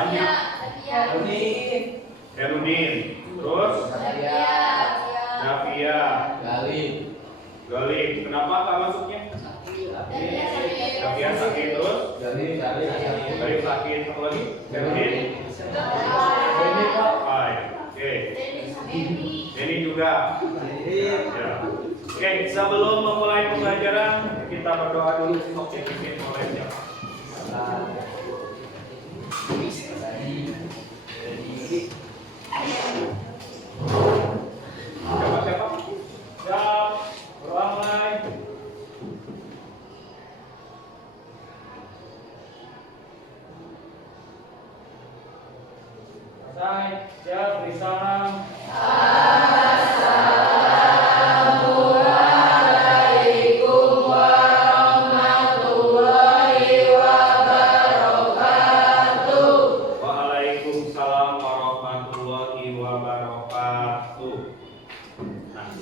banyak. Herudin. Terus Navia. Galih. Kenapa tak masuknya? Navia sakit terus. Galih sakit. Satu lagi. Herudin. Oke. Denny juga. Ya. Oke, sebelum memulai pembelajaran kita berdoa dulu untuk dipimpin oleh siapa? Siapa? Siap. Berdoa mulai. Selesai. Siap. Beri salam.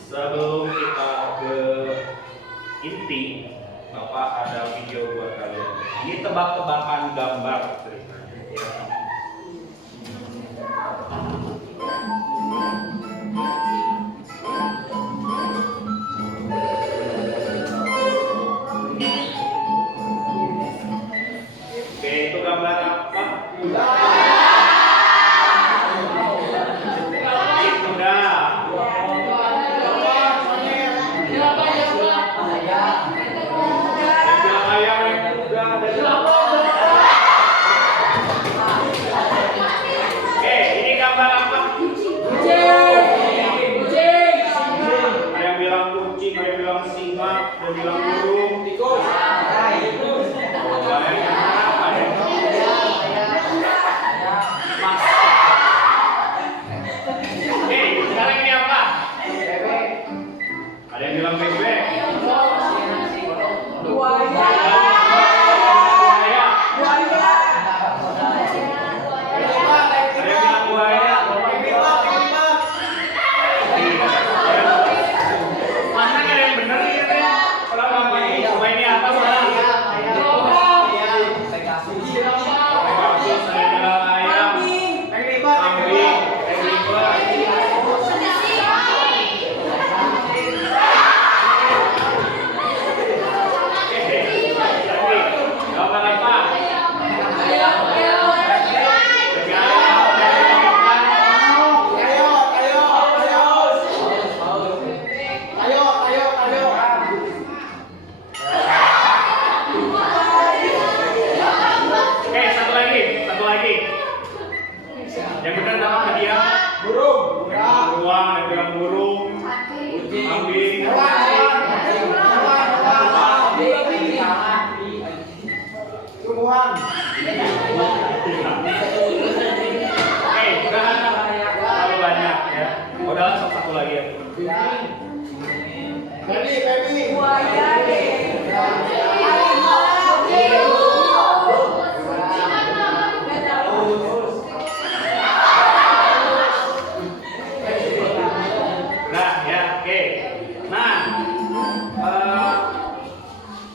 Sebelum kita ke inti, Bapak ada video buat kalian. Ini tebak-tebakan gambar ceritanya. Ya. Oke, itu gambar apa?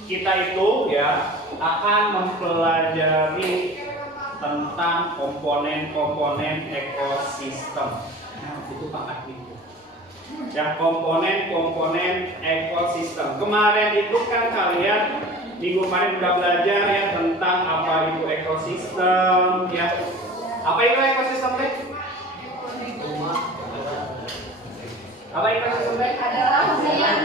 Kita itu ya akan mempelajari tentang komponen-komponen ekosistem. Nah, itu Pak Aktif. Yang komponen-komponen ekosistem. Kemarin itu kan kalian minggu kemarin sudah belajar ya tentang apa itu ekosistem ya. Apa itu ekosistem teh? Apa ekosistem teh? Adalah yang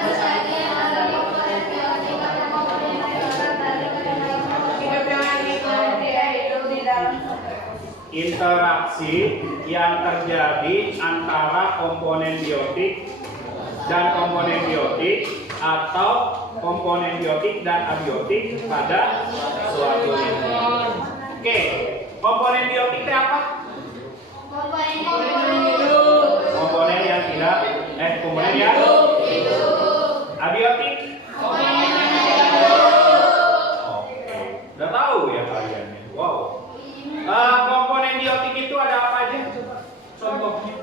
interaksi yang terjadi antara komponen biotik dan komponen biotik atau komponen biotik dan abiotik pada suatu lingkungan. Oke, komponen biotik itu apa? Komponen yang tidak komponen yang abiotik. Oke, udah tahu ya kalian. Wow. Komponen biotik itu ada apa aja? Contohnya.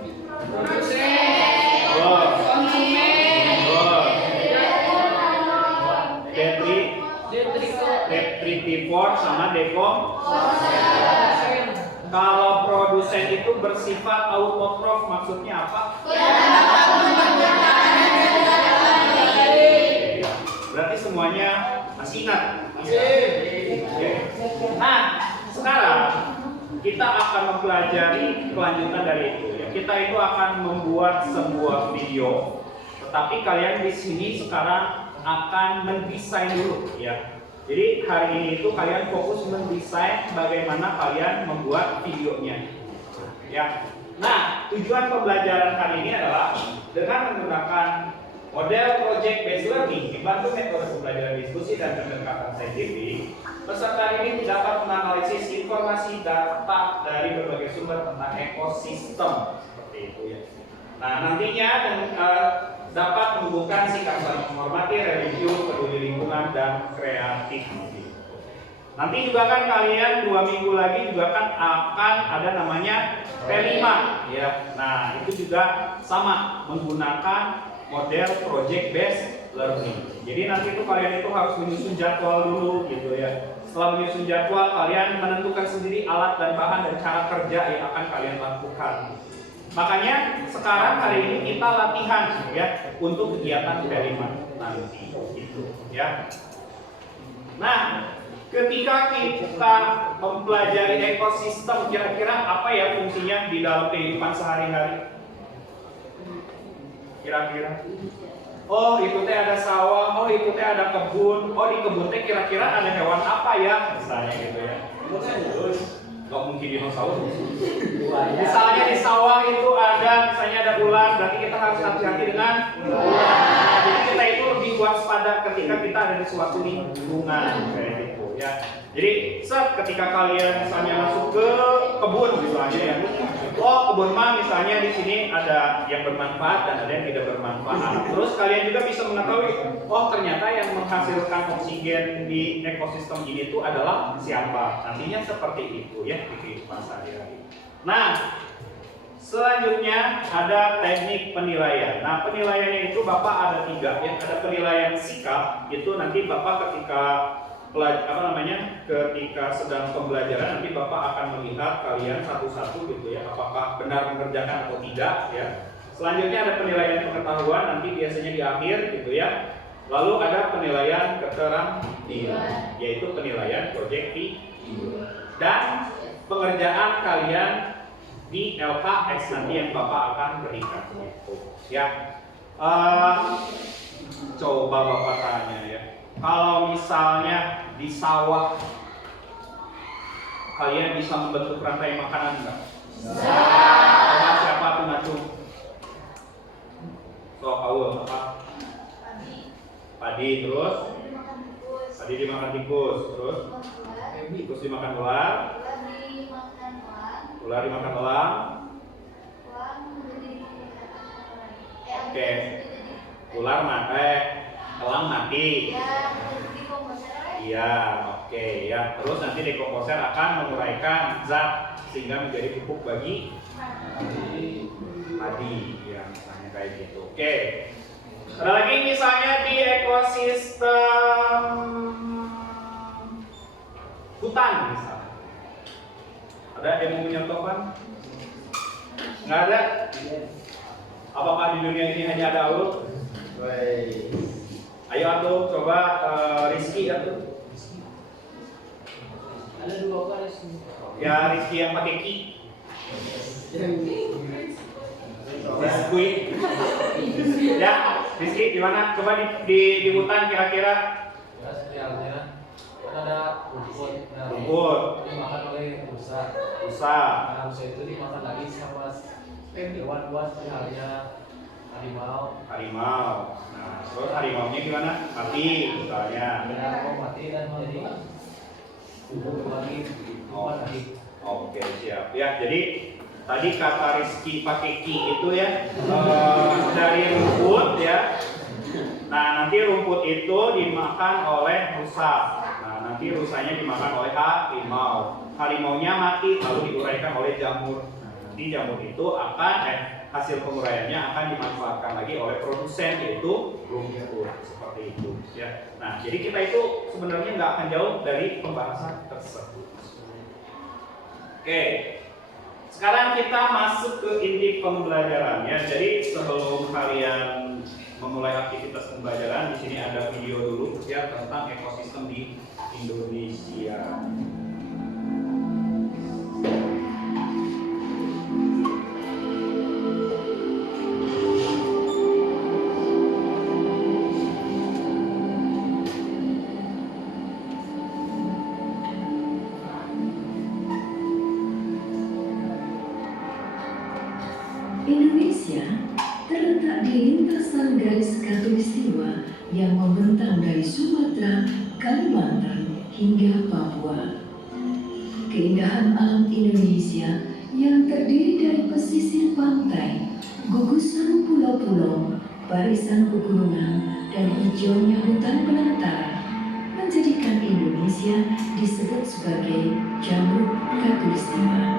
Detritivore sama dekomposer. Kalau dosen itu bersifat autotrof, maksudnya apa? Berarti semuanya masih ingat? Oke. Nah, sekarang kita akan mempelajari kelanjutan dari itu. Ya. Kita itu akan membuat sebuah video, tetapi kalian di sini sekarang akan mendesain dulu, ya. Jadi hari ini itu kalian fokus mendesain bagaimana kalian membuat videonya, ya. Nah, tujuan pembelajaran kali ini adalah dengan menggunakan model project based learning dibantu metode pembelajaran diskusi dan pendekatan saintifik. Peserta ini dapat menganalisis informasi data dari berbagai sumber tentang ekosistem seperti itu, ya. Nah, nantinya dapat menghubungkan sikap saling menghormati, religius, peduli lingkungan, dan kreatif. Nanti juga kan kalian 2 minggu lagi juga kan akan ada namanya P5, ya. Nah, itu juga sama menggunakan model project based learning. Jadi nanti itu kalian itu harus menyusun jadwal dulu gitu, ya. Setelah menyusun jadwal, kalian menentukan sendiri alat dan bahan dan cara kerja yang akan kalian lakukan. Makanya sekarang hari ini kita latihan, ya, untuk kegiatan P5 nanti gitu, ya. Nah, ketika kita mempelajari ekosistem, kira-kira apa ya fungsinya di dalam kehidupan sehari-hari? Kira-kira? Oh, itu teh ada sawah, oh itu teh ada kebun, oh di kebun teh kira-kira ada hewan apa ya? Misalnya gitu, ya. Gak mungkin dinosaurus. Misalnya di sawah itu ada, misalnya ada ular, berarti kita harus hati-hati dengan ular. Nah, jadi kita itu lebih waspada ketika kita ada di suatu lingkungan kayak gitu, ya. Jadi ketika kalian misalnya masuk ke kebun misalnya, ya, oh kebun mah misalnya di sini ada yang bermanfaat dan ada yang tidak bermanfaat. Terus kalian juga bisa mengetahui, oh ternyata yang menghasilkan oksigen di ekosistem ini itu adalah siapa. Nantinya seperti itu, ya, di kehidupan sehari-hari. Nah, selanjutnya ada teknik penilaian. Nah, penilaiannya itu Bapak ada 3, ya. Ada penilaian sikap, itu nanti Bapak ketika ketika sedang pembelajaran nanti Bapak akan melihat kalian satu-satu gitu, ya, apakah benar mengerjakan atau tidak, ya. Selanjutnya ada penilaian pengetahuan, nanti biasanya di akhir gitu, ya. Lalu ada penilaian keterampilan, yaitu penilaian project dan pengerjaan kalian di LKS nanti yang Bapak akan berikan gitu, ya. Coba Bapak tanya, ya. Kalau misalnya di sawah kalian bisa membentuk rantai makanan enggak? Bisa. Siapa tuh ngacung? So, apa? Padi, terus? Padi dimakan tikus, terus? Tikus dimakan ular? Ular dimakan elang? Oke. Ular elang mati. Iya, oke, ya. Terus nanti dekomposer akan menguraikan zat sehingga menjadi pupuk bagi padi, ya, misalnya kayak gitu. Oke. Ada lagi misalnya di ekosistem hutan misalnya. Ada yang mau menyontohkan? Nggak ada? Apakah di dunia ini hanya ada Allah? Ayo atuh coba Rizky atuh. Ada 2 kali sih. Ya Rizky yang pakai ki. Rizky. Ya Rizky gimana? Coba di hutan kira-kira. Ya sebenarnya ada rumput. Rumput. Dimakan oleh rusa. Rusa. Nah, rusa itu dimakan lagi sama hewan buas halnya harimau. Harimau. Nah, terus harimaunya gimana? Mati misalnya. Harimau mati dan menjadi lagi. Oke, siap. Ya, jadi tadi kata Rizky pakai ki itu, ya, dari rumput, ya. Nah, nanti rumput itu dimakan oleh rusa. Nah, nanti rusanya dimakan oleh harimau. Harimaunya mati lalu diuraikan oleh jamur. Nah, nanti jamur itu akan hasil penguraiannya akan dimanfaatkan lagi oleh produsen, yaitu rumput, seperti itu, ya. Nah, jadi kita itu sebenarnya nggak akan jauh dari pembahasan tersebut. Oke, Sekarang kita masuk ke inti pembelajarannya. Jadi sebelum kalian memulai aktivitas pembelajaran, di sini ada video dulu ya tentang ekosistem di Indonesia. Indonesia terletak di lintasan garis khatulistiwa yang membentang dari Sumatera, Kalimantan, hingga Papua. Keindahan alam Indonesia yang terdiri dari pesisir pantai, gugusan pulau-pulau, barisan pegunungan, dan hijaunya hutan belantara menjadikan Indonesia disebut sebagai Jamur Khatulistiwa.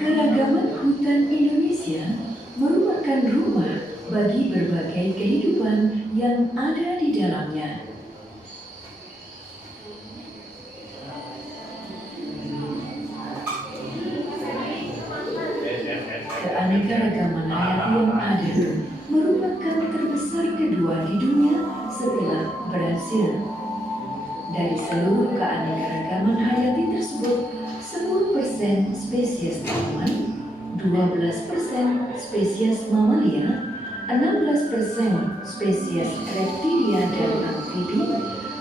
Keragaman hutan Indonesia merupakan rumah bagi berbagai kehidupan yang ada di dalamnya. Keanekaragaman hayati yang ada merupakan terbesar kedua di dunia setelah Brasil. Dari seluruh keanekaragaman hayati tersebut, 10% spesies tanaman, 12% spesies mamalia, 16% spesies reptilia dan amfibi,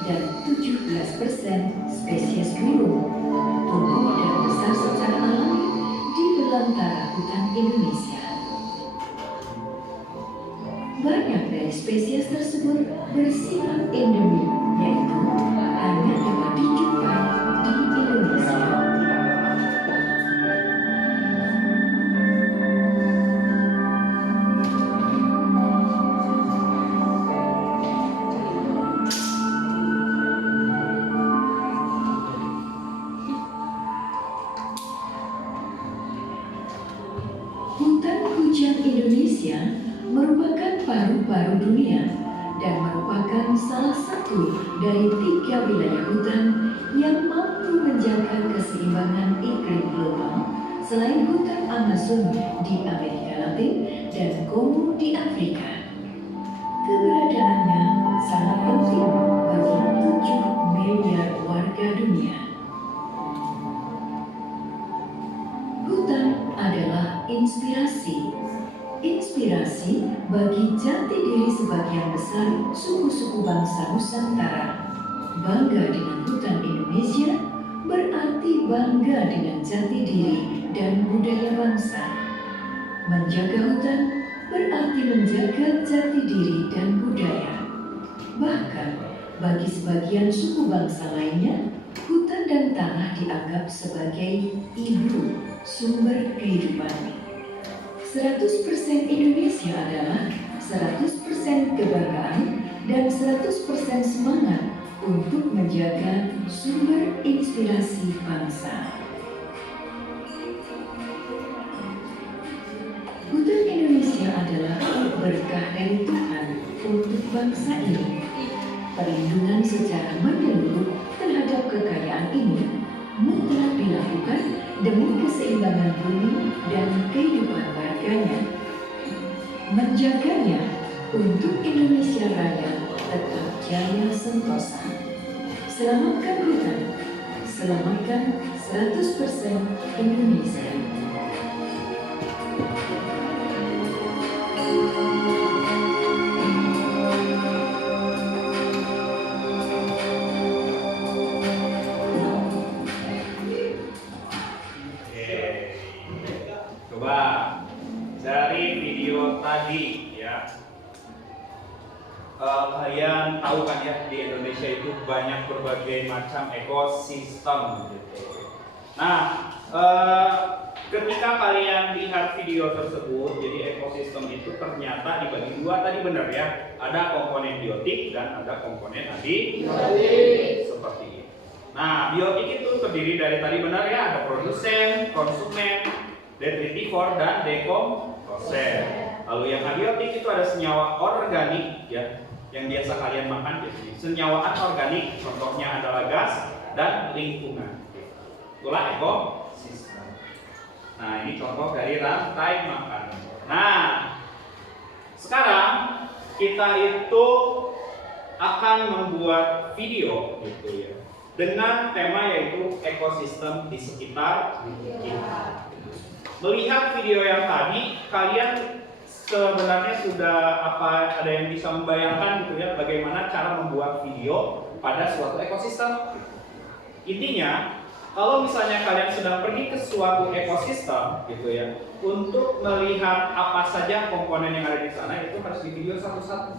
dan 17% spesies burung tumbuh dan besar secara alami di belantara hutan Indonesia. Banyak dari spesies tersebut bersifat endemik, yaitu hanya dapat dijumpai di Indonesia. Hutan hujan Indonesia merupakan paru-paru dunia dan merupakan salah satu dari 3 wilayah hutan yang mampu menjaga keseimbangan iklim global selain hutan Amazon di Amerika Latin dan Kongo di Afrika. Keberadaannya sangat penting bagi 7 miliar warga dunia. Hutan adalah inspirasi bagi jati diri sebagian besar suku-suku bangsa Nusantara. Bangga dengan hutan Indonesia berarti bangga dengan jati diri dan budaya bangsa. Menjaga hutan berarti menjaga jati diri dan budaya. Bahkan bagi sebagian suku bangsa lainnya, hutan dan tanah dianggap sebagai ibu sumber kehidupan. 100% Indonesia adalah 100% kebanggaan dan 100% semangat untuk menjaga sumber inspirasi bangsa. Hutan Indonesia adalah berkah dari Tuhan untuk bangsa ini. Perlindungan secara menyeluruh terhadap kekayaan ini mutlak dilakukan demi keseimbangan bumi dan kehidupan warganya. Menjaganya untuk Indonesia Raya tetap jaya sentosa. Selamatkan hutan, selamatkan 100% Indonesia. Coba dari video tadi ya, kalian tahu kan ya di Indonesia itu banyak berbagai macam ekosistem gitu. Nah, ketika kalian lihat video tersebut, jadi ekosistem itu ternyata dibagi 2 tadi, benar ya? Ada komponen biotik dan ada komponen abiotik seperti ini. Nah, biotik itu terdiri dari tadi benar ya, ada produsen, konsumen, detritivor, dan dekomposer. Lalu yang abiotik itu ada senyawa organik ya, yang biasa kalian makan gitu. Senyawa anorganik contohnya adalah gas dan lingkungan. Itulah ekosistem. Nah, ini contoh dari rantai makanan. Nah, sekarang kita itu akan membuat video gitu ya, dengan tema yaitu ekosistem di sekitar kita. Melihat video yang tadi, kalian sebenarnya sudah ada yang bisa membayangkan gitu ya, bagaimana cara membuat video pada suatu ekosistem. Intinya, kalau misalnya kalian sedang pergi ke suatu ekosistem gitu ya, untuk melihat apa saja komponen yang ada di sana, itu harus di video satu-satu.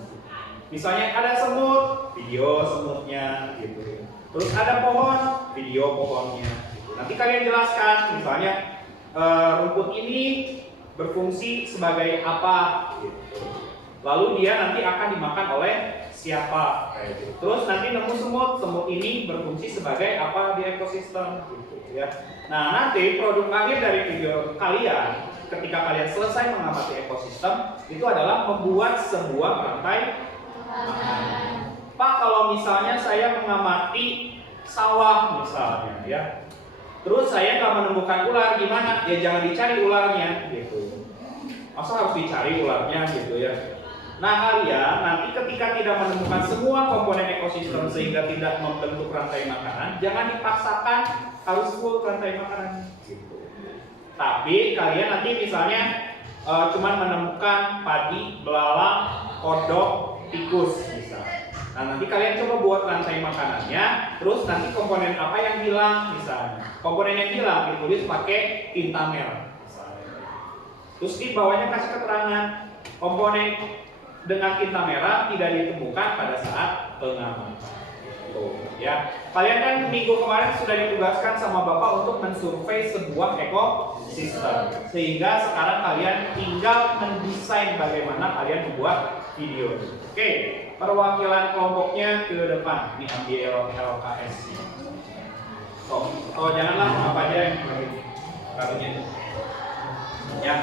Misalnya ada semut, video semutnya gitu ya. Terus ada pohon, video pohonnya gitu. Nanti kalian jelaskan, misalnya rumput ini berfungsi sebagai apa gitu. Lalu dia nanti akan dimakan oleh siapa kayak gitu. Terus nanti nemu semut, semut ini berfungsi sebagai apa di ekosistem gitu ya. Nah, nanti produk akhir dari video kalian ketika kalian selesai mengamati ekosistem itu adalah membuat sebuah rantai makanan. Pak, kalau misalnya saya mengamati sawah misalnya ya, terus saya nggak menemukan ular, gimana? Ya jangan dicari ularnya gitu. Masa harus dicari ularnya gitu ya. Nah, kalian nanti ketika tidak menemukan semua komponen ekosistem sehingga tidak membentuk rantai makanan, jangan dipaksakan harus full rantai makanan gitu. Tapi kalian nanti misalnya cuman menemukan padi, belalang, kodok, tikus misalnya. Nah, nanti kalian coba buat rantai makanannya, terus nanti komponen apa yang hilang misalnya. Komponen yang hilang ditulis pakai tinta merah misalnya. Terus di bawahnya kasih keterangan komponen dengan tinta merah tidak ditemukan pada saat pengamatan. Ya, kalian kan minggu kemarin sudah ditugaskan sama Bapak untuk mensurvei sebuah ekosistem, sehingga sekarang kalian tinggal mendesain bagaimana kalian membuat video. Oke, perwakilan kelompoknya ke depan. Ini ambil LKS. Oh janganlah apa aja yang karunya. Ya.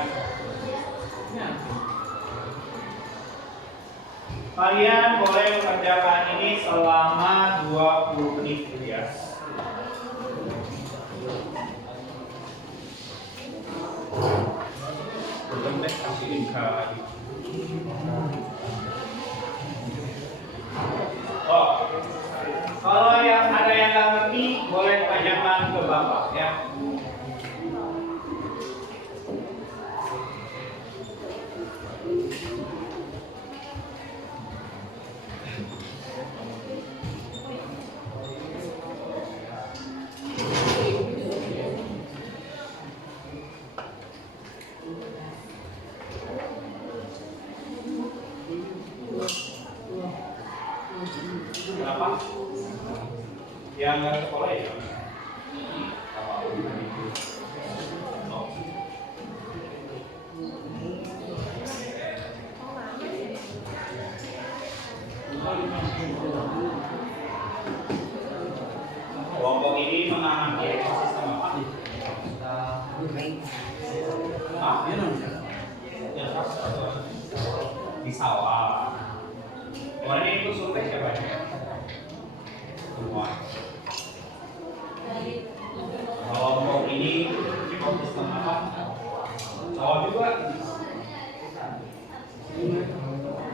Kalian boleh mengerjakan ini selama 20 menit ya. Belum deh, kasihin ke lagi. Oh, kalau yang ada yang nggak ngerti, boleh tanyakan ke Bapak ya. Kenapa? Yang nggak sekolah ya? Kelompok ini menangani ekosistem apa? Di sawah. Kemarin ikut survei siapa ya? Semua. Kelompok ini ekosistem apa? Sawah juga.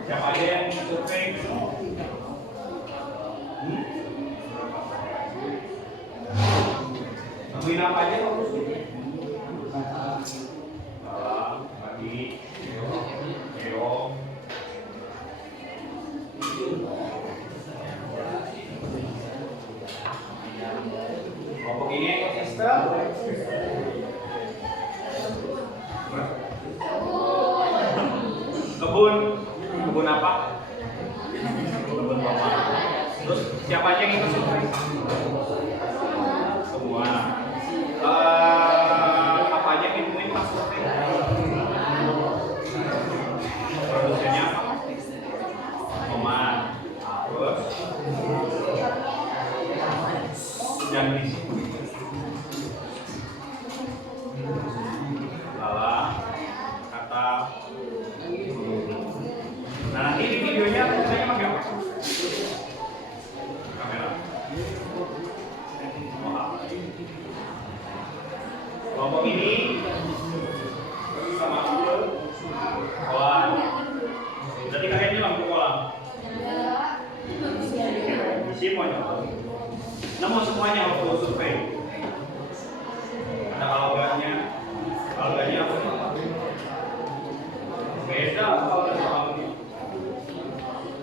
Siapa aja yang survei? Nemuin apa aja kalau survei? Pagi, Geo. Kelompok ini ekosistem. Kebun apa? Kebun bapak. Terus siapa aja yang ikut survei? Semua. Apa aja yang ditemuin pas survei? Produsennya apa? Tomat. Terus jangan berisik. Alganya apa? Beda kalau soal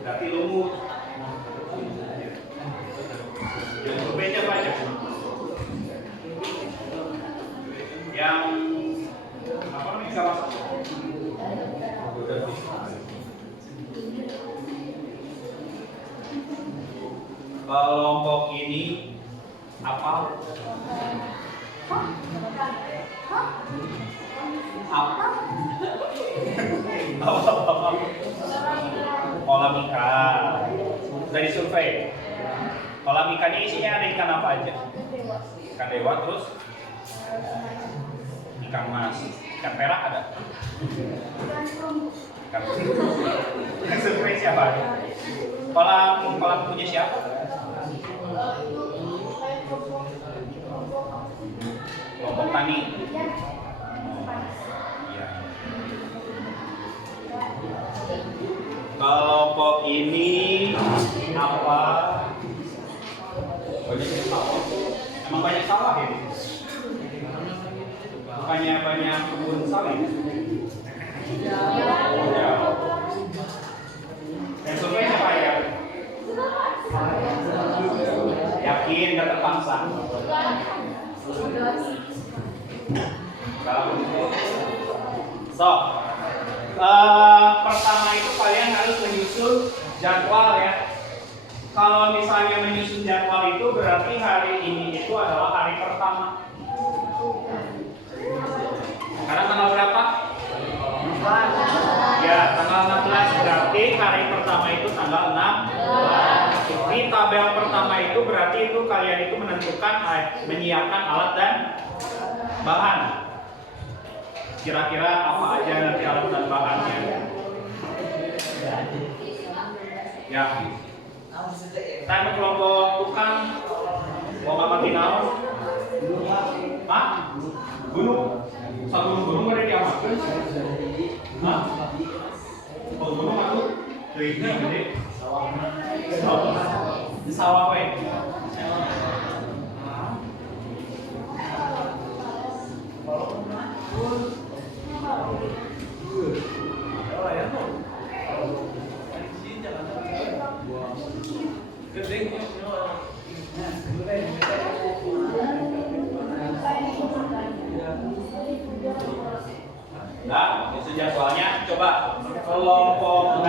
berarti lumut. Yang berbeda banyak. Yang apa nih salah satu? Kelompok ini apa? Apa? Kolam ikan. Dari survei. Kolam ikannya isinya ada ikan apa aja? Ikan dewa, terus ikan mas, ikan perak ada. Ikan survei siapa? Kolam punya siapa? Kelompok tani. Iya. Kelompok ini apa? Banyak sawah. Emang banyak sawah ya? Bukannya banyak kebun sawit? Ya. Dan survei siapa ya? Yakin gak terpaksa? So, pertama itu kalian harus menyusun jadwal ya. Kalau misalnya menyusun jadwal itu berarti hari ini itu adalah hari pertama. Sekarang tanggal berapa? Ya, tanggal 16 berarti hari pertama itu tanggal 6. Di tabel pertama itu berarti itu kalian itu menentukan menyiapkan alat dan bahan. Kira-kira apa aja nanti alat dan bahannya? Ya. Tanya kelompok tukang mau ngamati naon? Hah? Gunung? Satu gunung ada di apa? Hah? Oh gunung aku? Ini gede. Sawah we. Nah, itu jadwalnya. Coba kelompok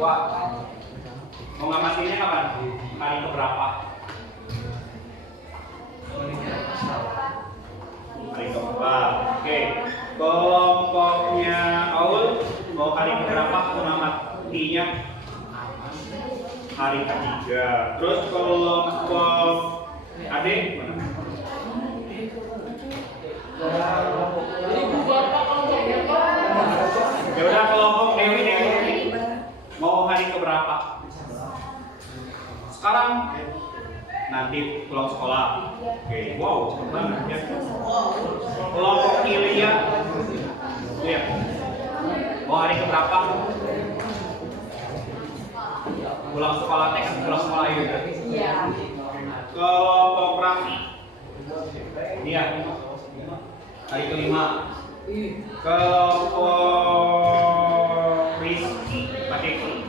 wah, mau ngamatinya kapan? Hari keberapa? Hari keempat. Oke. Kelompoknya Aul mau hari keberapa mengamatinya? Hari ketiga. Terus kelompok adik mana? Ya udah kelompok Dewi mau hari keberapa? Sekarang nanti pulang sekolah. Oke, wow, cepet banget ya. Kelompok Ilya, lihat. Mau hari keberapa? Pulang sekolah pulang sekolah ya. Iya. Kelompok Raffi, iya. Hari kelima. Kelompok Rizky, Pak Eki.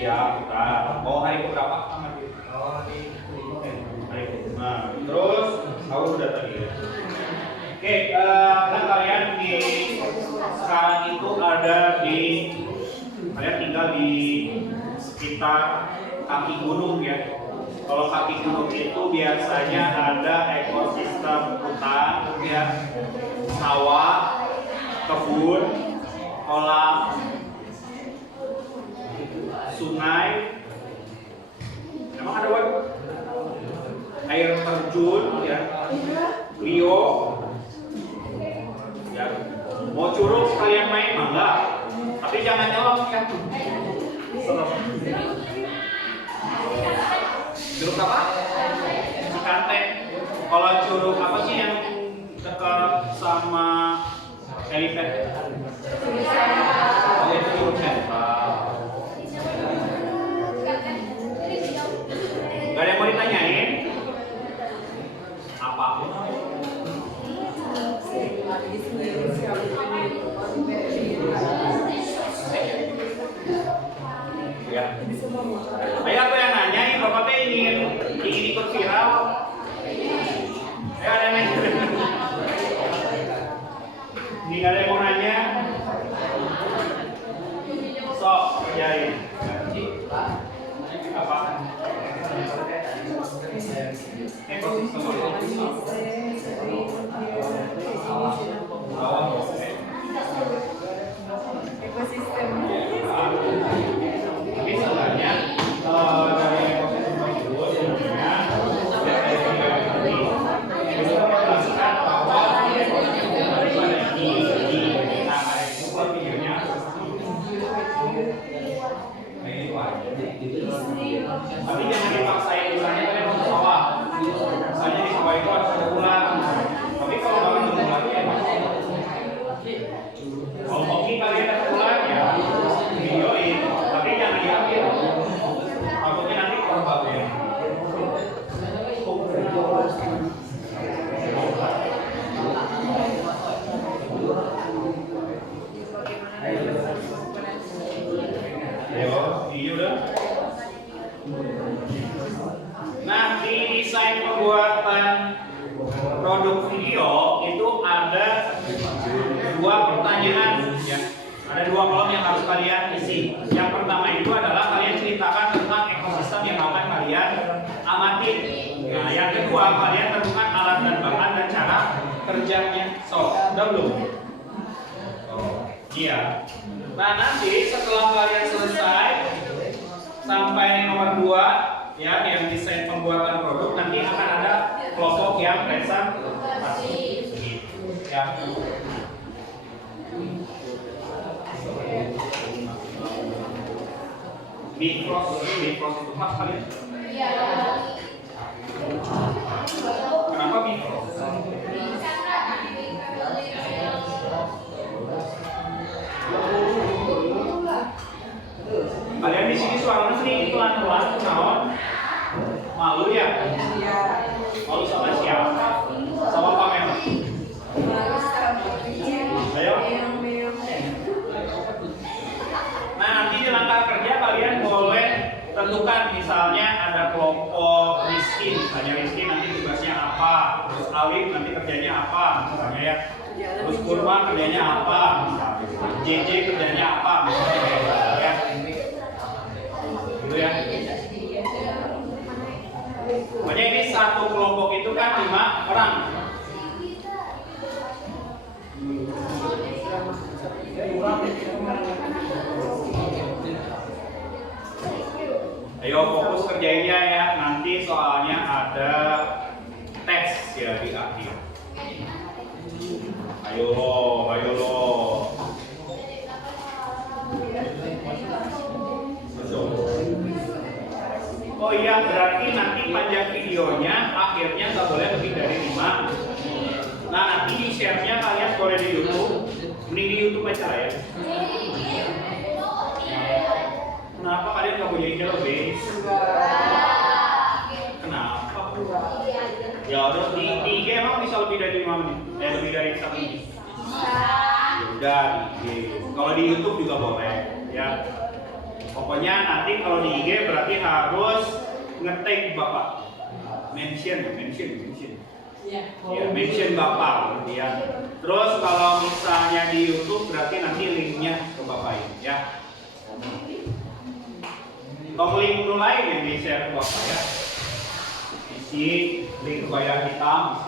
Iya, kita mau hari keberapa? Hari kelima. Terus, aku udah tadi. Oke, kan kalian di sekarang itu ada di kalian tinggal di sekitar kaki gunung ya. Kalau kaki gunung itu biasanya ada ekosistem hutan, ya, sawah, kebun, kolam, sungai. Emang ada waduk? Air terjun, ya, rio. Ya, mau curug sekalian main enggak? Tapi jangan nyelok ya. Curug apa? Cikante. Kalau curug apa sih yang dekat sama helipad? Oh, itu curug sentral. Gak ada yang mau ditanya? Ekosistem rawan. Tapi sebenarnya dari ekosistem tersebut sebenarnya itu menjelaskan bahwa ekosistem daripada videonya tapi jangan dipaksain misalnya kalian mau sawah, misalnya di sawah itu ada ular, tapi kalau kalian ular ya kalau hoki kalian ada ular ya videoin, tapi jangan diambil, takutnya nanti korban ya. Ayo, ini udah. Nah, di desain pembuatan produk video itu ada dua pertanyaan ya. Ada dua kolom yang harus kalian isi. Yang pertama itu adalah kalian ceritakan tentang ekosistem yang akan kalian amati. Nah, yang kedua kalian tentukan alat dan bahan dan cara kerjanya. So, udah belum? Iya. Nah, nanti setelah kalian selesai sampai nomor 2 ya, yang desain pembuatan produk, nanti akan ada kelompok yang presentasi ya. Bifrost itu mas kalian? Iya. Kenapa Bifrost? Kalian di sini suaranya sering pelan-pelan, kenapa? Malu ya? Malu sama siapa? Sama kamera. Ayo. Nah, nanti di langkah kerja kalian boleh tentukan, misalnya ada kelompok Rizky, misalnya Rizky nanti tugasnya apa, terus Alif nanti kerjanya apa, misalnya ya. Terus Kurma kerjanya apa, misalnya. JJ kerjanya apa, misalnya ya. Gitu ya. Pokoknya ini satu kelompok itu kan 5 orang. Ayo fokus kerjainnya ya, nanti soalnya ada teks ya di akhir. Ayo lo. Oh iya, berarti nanti panjang videonya akhirnya nggak boleh lebih dari 5. Nah, nanti di share-nya kalian boleh di YouTube. Mending di YouTube aja lah ya. Kenapa kalian nggak punya ide lebih? Kenapa? Ya udah di IG emang bisa lebih dari 5 menit? Lebih dari 1 menit? Udah di IG. Kalau di YouTube juga boleh ya. Pokoknya nanti kalau di IG berarti harus nge-tag Bapak. Mention. Ya, mention Bapak ya. Terus kalau misalnya di YouTube berarti nanti linknya ke Bapak ini ya. Tolong link dulu lain yang di share ke Bapak ya. Isi link bayar hitam.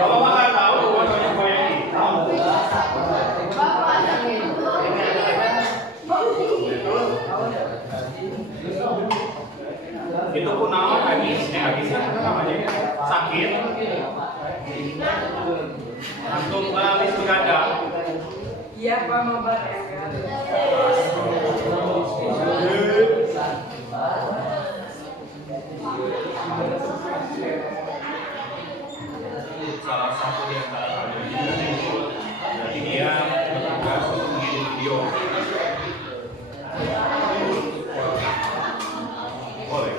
Kalau nggak tahu namanya koyak hitam. Itu kunaon habis kan namanya sakit. Antum habis begadang. Iya, Pak, obat ya. Salah satu di antara kalian jadi dia bertugas untuk mengedit video. Boleh.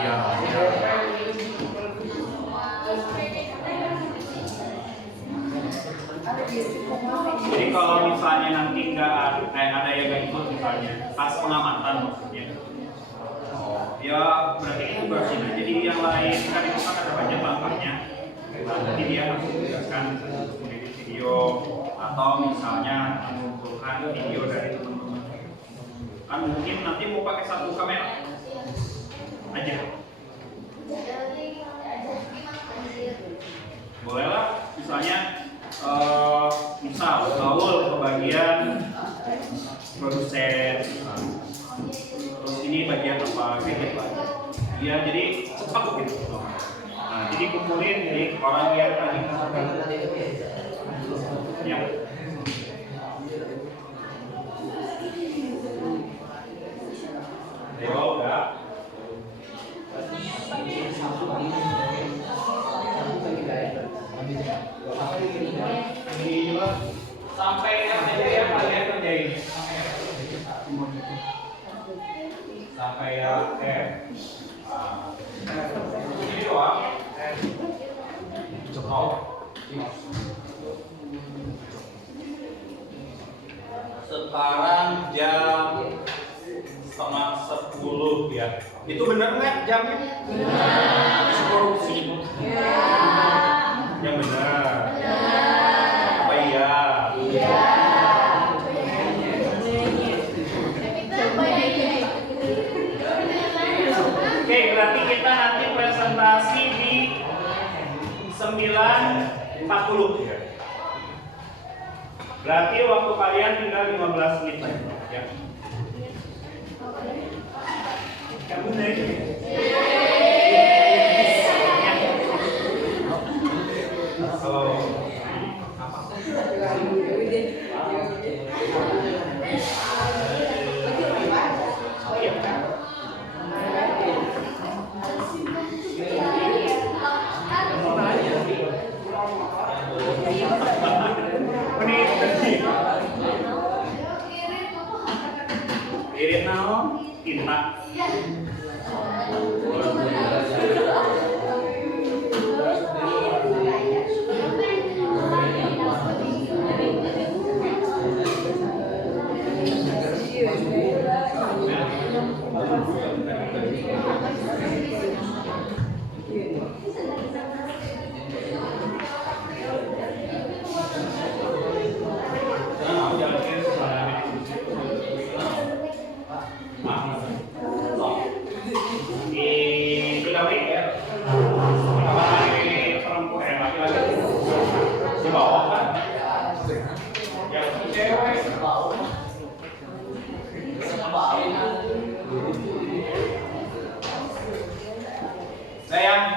Iya. Jadi kalau misalnya nanti nggak ada yang nggak ikut misalnya pas pengamatan maksudnya, ya berarti itu bersin aja di yang lain kan itu kan ada banyak langkahnya. Nanti dia langsung tugaskan untuk mengedit video atau misalnya mengumpulkan video dari teman-teman. Kan mungkin nanti mau pakai satu kamera aja. Bolehlah misalnya misal Paul ke bagian produsen, terus ini bagian apa gitu ya, jadi cepat gitu. Nah, jadi kumpulin jadi orang yang tadi ya. Dewa udah. Sampai ya kalian kerjain. Sampai ya ini doang. Sekarang jam 9:30 ya. Itu benar nggak jamnya? Benar. Korupsi. Yang benar. Apa iya? Iya. Oke, berarti kita nanti presentasi di 9:40 ya. Berarti waktu kalian tinggal 15 menit ya. Kamu naik ya? Kalau irit naon tinta.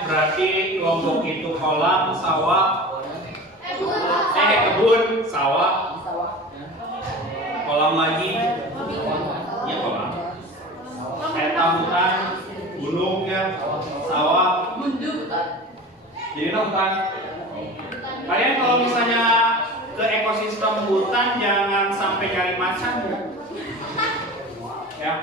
Berarti kelompok itu kolam, sawah, kebun, sawah, kolam lagi, ya kolam, hutan, gunung ya, sawah, jadi hutan. Kalian kalau misalnya ke ekosistem hutan jangan sampai cari macan ya.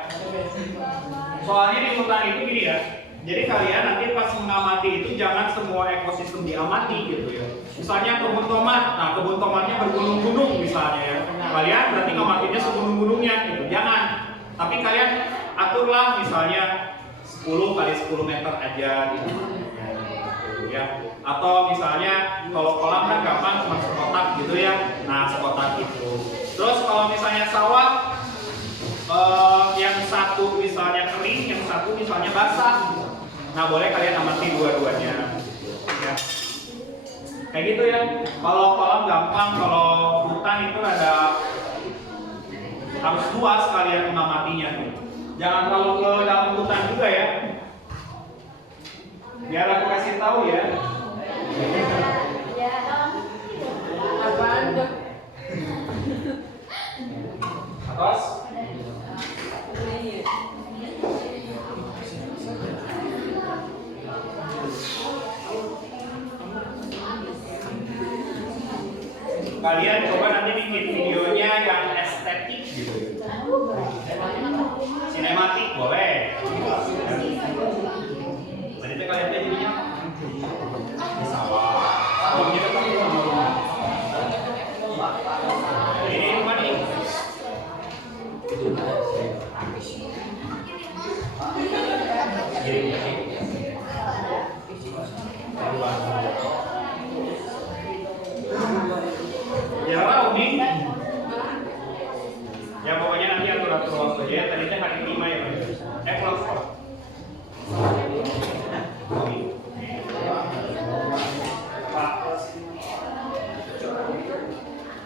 Soalnya di hutan itu gini ya. Jadi kalian nanti pas mengamati itu jangan semua ekosistem diamati gitu ya. Misalnya kebun tomat, nah kebun tomatnya bergunung-gunung misalnya ya. Kalian berarti ngamatinya segunung-gunungnya gitu. Jangan. Tapi kalian aturlah misalnya 10 kali 10 meter aja gitu. Ya. Atau misalnya kalau kolam kan gampang cuma sekotak gitu ya. Nah, sekotak itu. Terus kalau misalnya sawah yang satu misalnya kering, yang satu misalnya basah. Nah, boleh kalian amati dua-duanya. Ya. Kayak gitu ya. Kalau kolam gampang, kalau hutan itu ada harus luas kalian mengamatinya. Jangan terlalu ke dalam hutan juga ya. Biar aku kasih tahu ya. Apaan dong? Atas. Kalian coba nanti bikin videonya yang estetik gitu. Sinematik boleh. Nanti kalian jadinya sawah. Sawahnya kan sama rumah.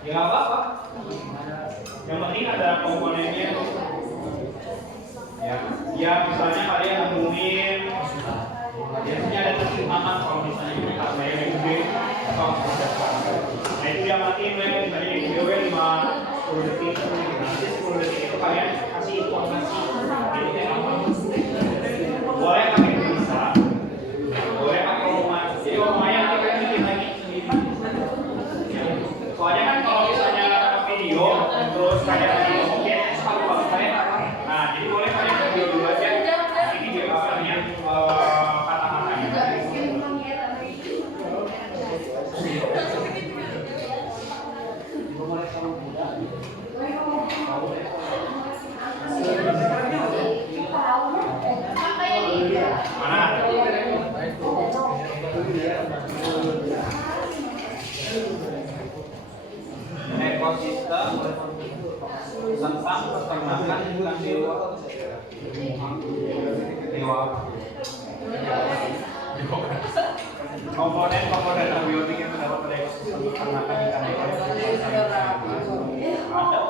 Ya nggak apa-apa. Yang penting ada komponennya. Ya misalnya kalian nemuin, biasanya ada kesimpangan kalau misalnya ini karena yang gede atau nah itu yang matiin misalnya yang gede 10 detik, nanti 10 detik itu kalian kasih informasi boleh pakai bisa, boleh pakai omongan, jadi omongannya nanti kalian bikin lagi sendiri. Soalnya kan kalau misalnya video terus kalian lagi ngomongin satu kali kalian, nah jadi boleh kalian video dulu aja, ini dia kalian kata-katanya. Mana? Ekosistem tentang peternakan ikan dewa. Komponen abiotik yang terdapat pada ekosistem peternakan ikan dewa. Ada.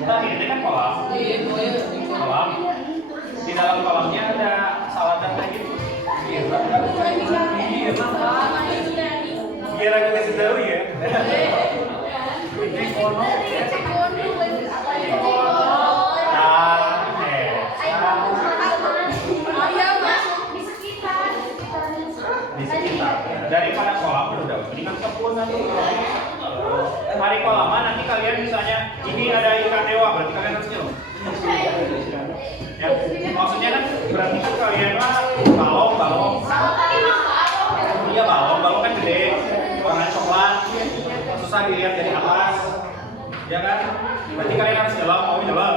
Nah, ini kan kolam. Kolam. Di dalam kolamnya ada salatan kayak gitu. Biar aku kasih tahu ya. Ini kono. Di sekitar. Daripada kolam udah mendingan kebun nanti. Hari kolaman nanti kalian misalnya ini ada ikan dewa berarti kalian harus nyelam. Ya, maksudnya kan berarti kan kalian balong. Iya balong kan gede, warna coklat, susah dilihat dari atas, ya kan? Berarti kalian harus nyelam, mau nyelam.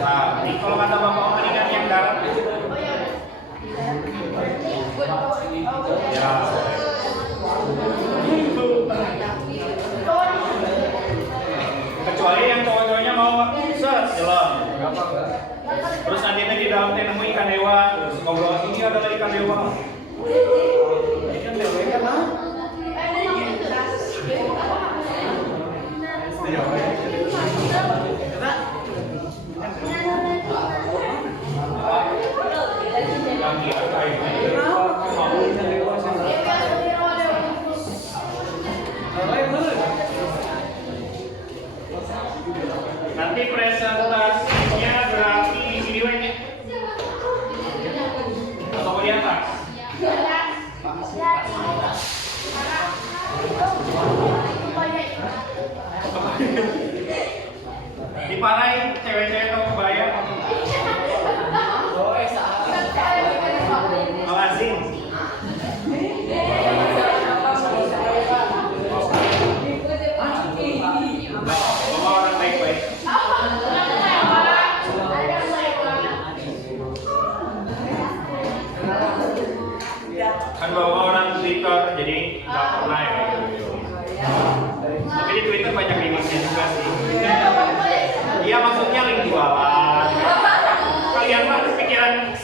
Nah, ini kalau kata bapak Om ini kan yang darat. Ya. Kecuali yang cowok-cowoknya mau nyelam. Terus nanti di dalam teh nemu ikan dewa, terus ngobrol ini adalah ikan dewa. Ikan dewa ikan apa? Nanti presentasinya berarti di sini wanya atau di atas? Diparahin cewek-cewek atau kebaya? Makasih. Bapak orang baik-baik. Kan bawa orang Twitter jadi nggak pernah ya. Tapi di Twitter banyak linknya juga sih. Iya maksudnya link jualan. Kalian mah pikiran.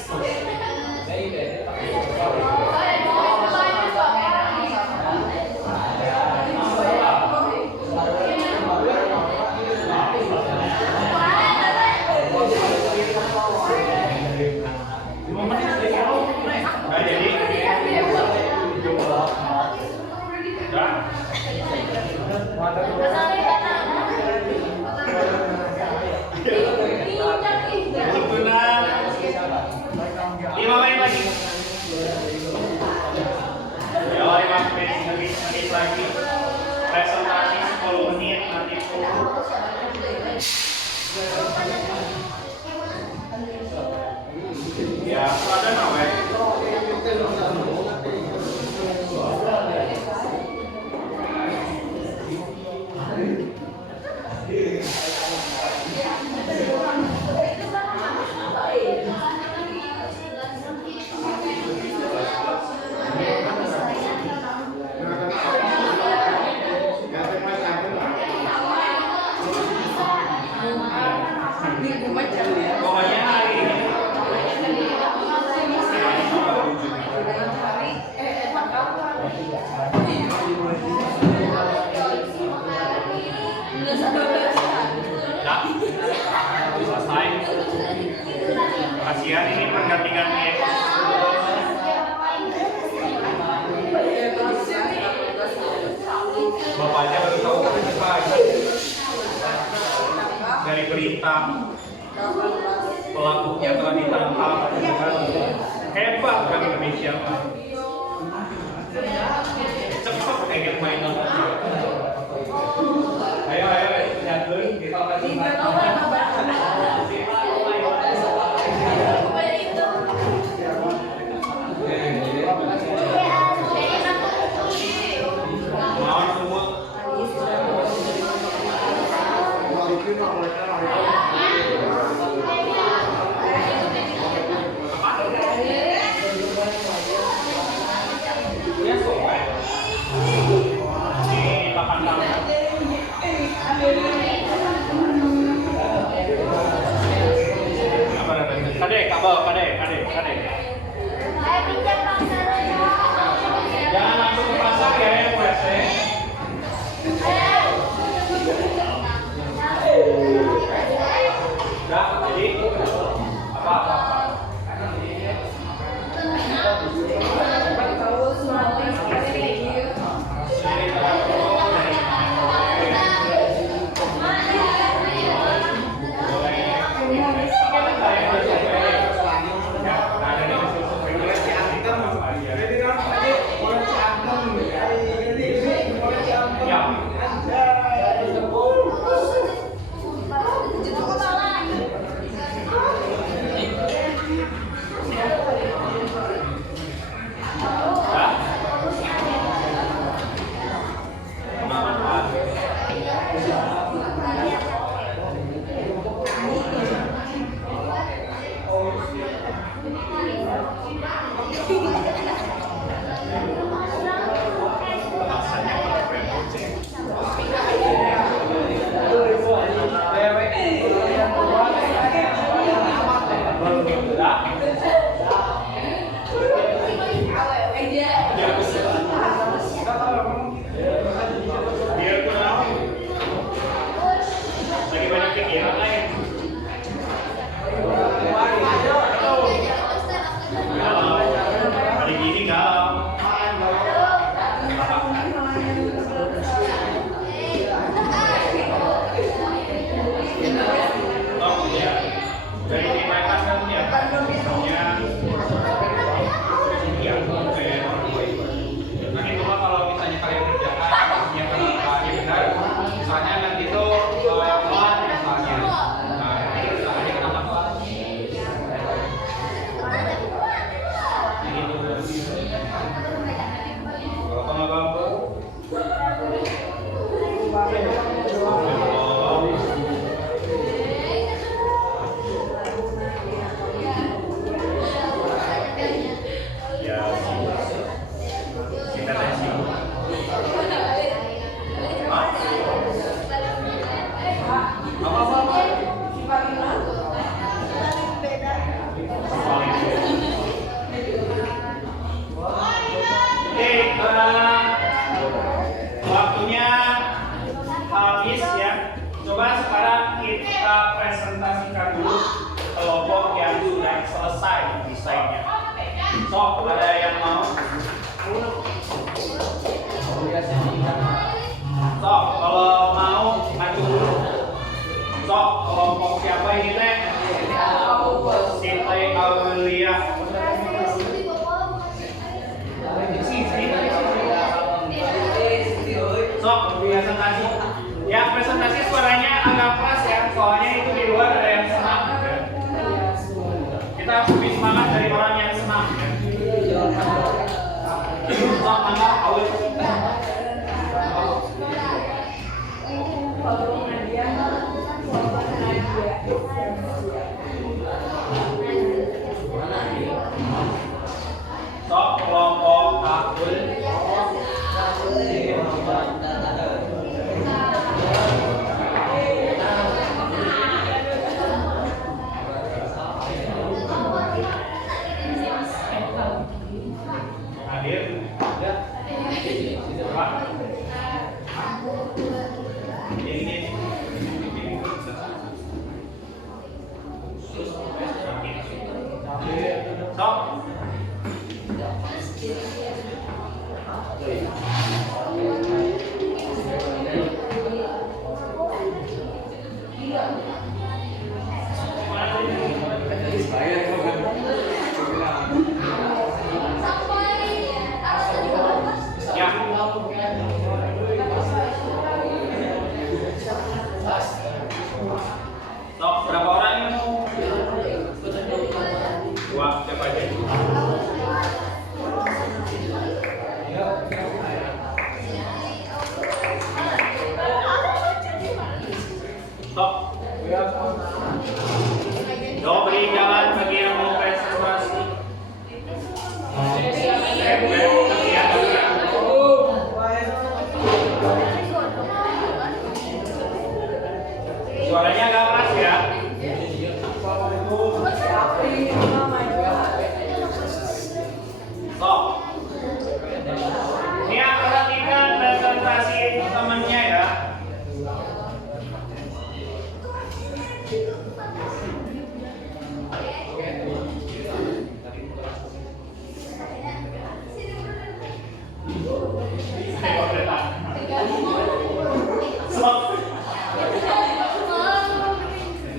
Kasihan ini pergantian bapaknya baru tahu pagi dari berita pelakunya telah ditangkap. Hebat kan Indonesia. Cepat kayak main nonton. Ayo nyatuin kita kasih Kade. Jangan langsung ke pasar ya, Bu RT. Udah, jadi apa? Waktunya habis ya. Coba sekarang kita presentasikan dulu kelompok yang sudah selesai desainnya. Sok, ada yang mau? Sok, kalau mau maju dulu. Sok, kelompok siapa ini teh? Siti Aulia. Sok, presentasi. Ya, presentasi suaranya agak keras ya, soalnya itu di luar ada yang senang. Kita lebih semangat dari orang yang senang. Sok, mangga, awet. Sok, kelompok akul. Hadir? Ya. Pak. Ini.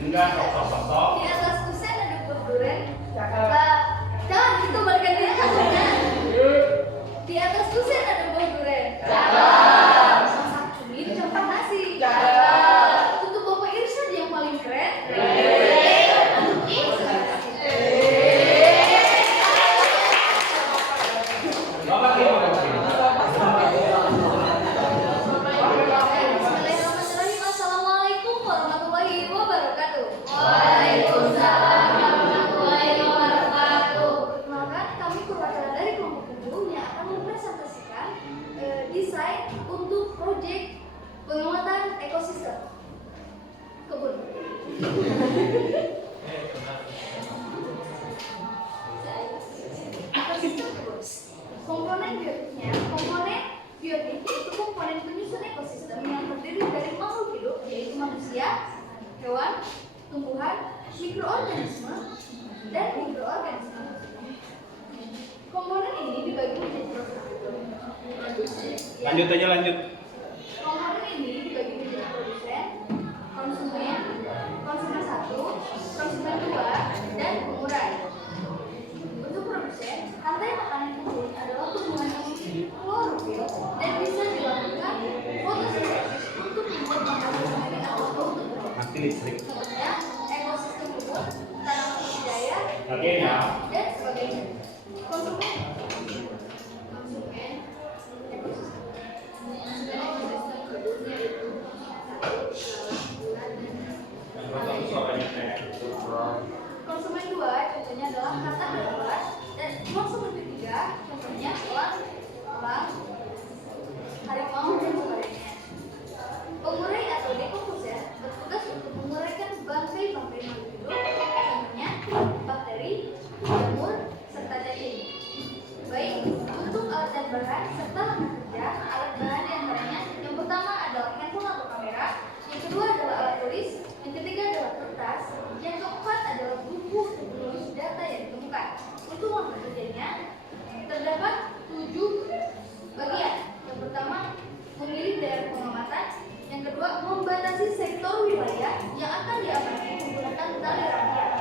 Enggak, sok. Di atas kusen ada buah durian. Jangan itu balikan di atasnya. Di atas kusen ada buah durian. Masak cumi dicampur nasi. Untuk Bapak Irsyad yang paling keren. Untuk Bapak Bismillahirrahmanirrahim. Assalamualaikum warahmatullahi wabarakatuh. Waalaikumsalam warahmatullahi wabarakatuh. Perkenalkan, kami perwakilan dari kelompok 7 yang akan mempresentasikan desain untuk proyek penguatan ekosistem kebun. Ekosistem kebun. Komponen biotik yaitu komponen penyusun ekosistem yang terdiri dari makhluk hidup yaitu manusia, hewan, tumbuhan, mikroorganisme, dan mikroorganisme. Komponen ini dibagi menjadi lanjut. Komponen ini dibagi menjadi produsen, konsumen 1, konsumen 2, dan pengurai. Untuk produsen, rantai makanan kebun adalah tumbuhan yang memiliki klorofil dan bisa dilakukan fotosintesis untuk membuat makanan sendiri atau untuk Mati listrik. contohnya ekosistem kebun, tanaman budidaya, Oke, ya. dan sebagainya. Konsumen ekosistem kebun yaitu konsumen 2 contohnya adalah kata hewan, dan konsumen 3 contohnya elang, harimau, dan sebagainya. Pengurai atau dekomposer bertugas untuk menguraikan bangkai-bangkai makhluk hidup, contohnya bakteri, jamur, serta cacing. Baik untuk alat dan bahan serta bahan kerja, alat bahan diantaranya yang pertama adalah handphone atau kamera, yang kedua adalah alat tulis, yang ketiga adalah kertas, yang keempat adalah buku untuk menulis data yang ditemukan. Untuk uang kerjanya terdapat 7 bagian. Yang pertama, memilih daerah pengamatan. Yang kedua, membatasi sektor wilayah yang akan diamati menggunakan tali rangkaian.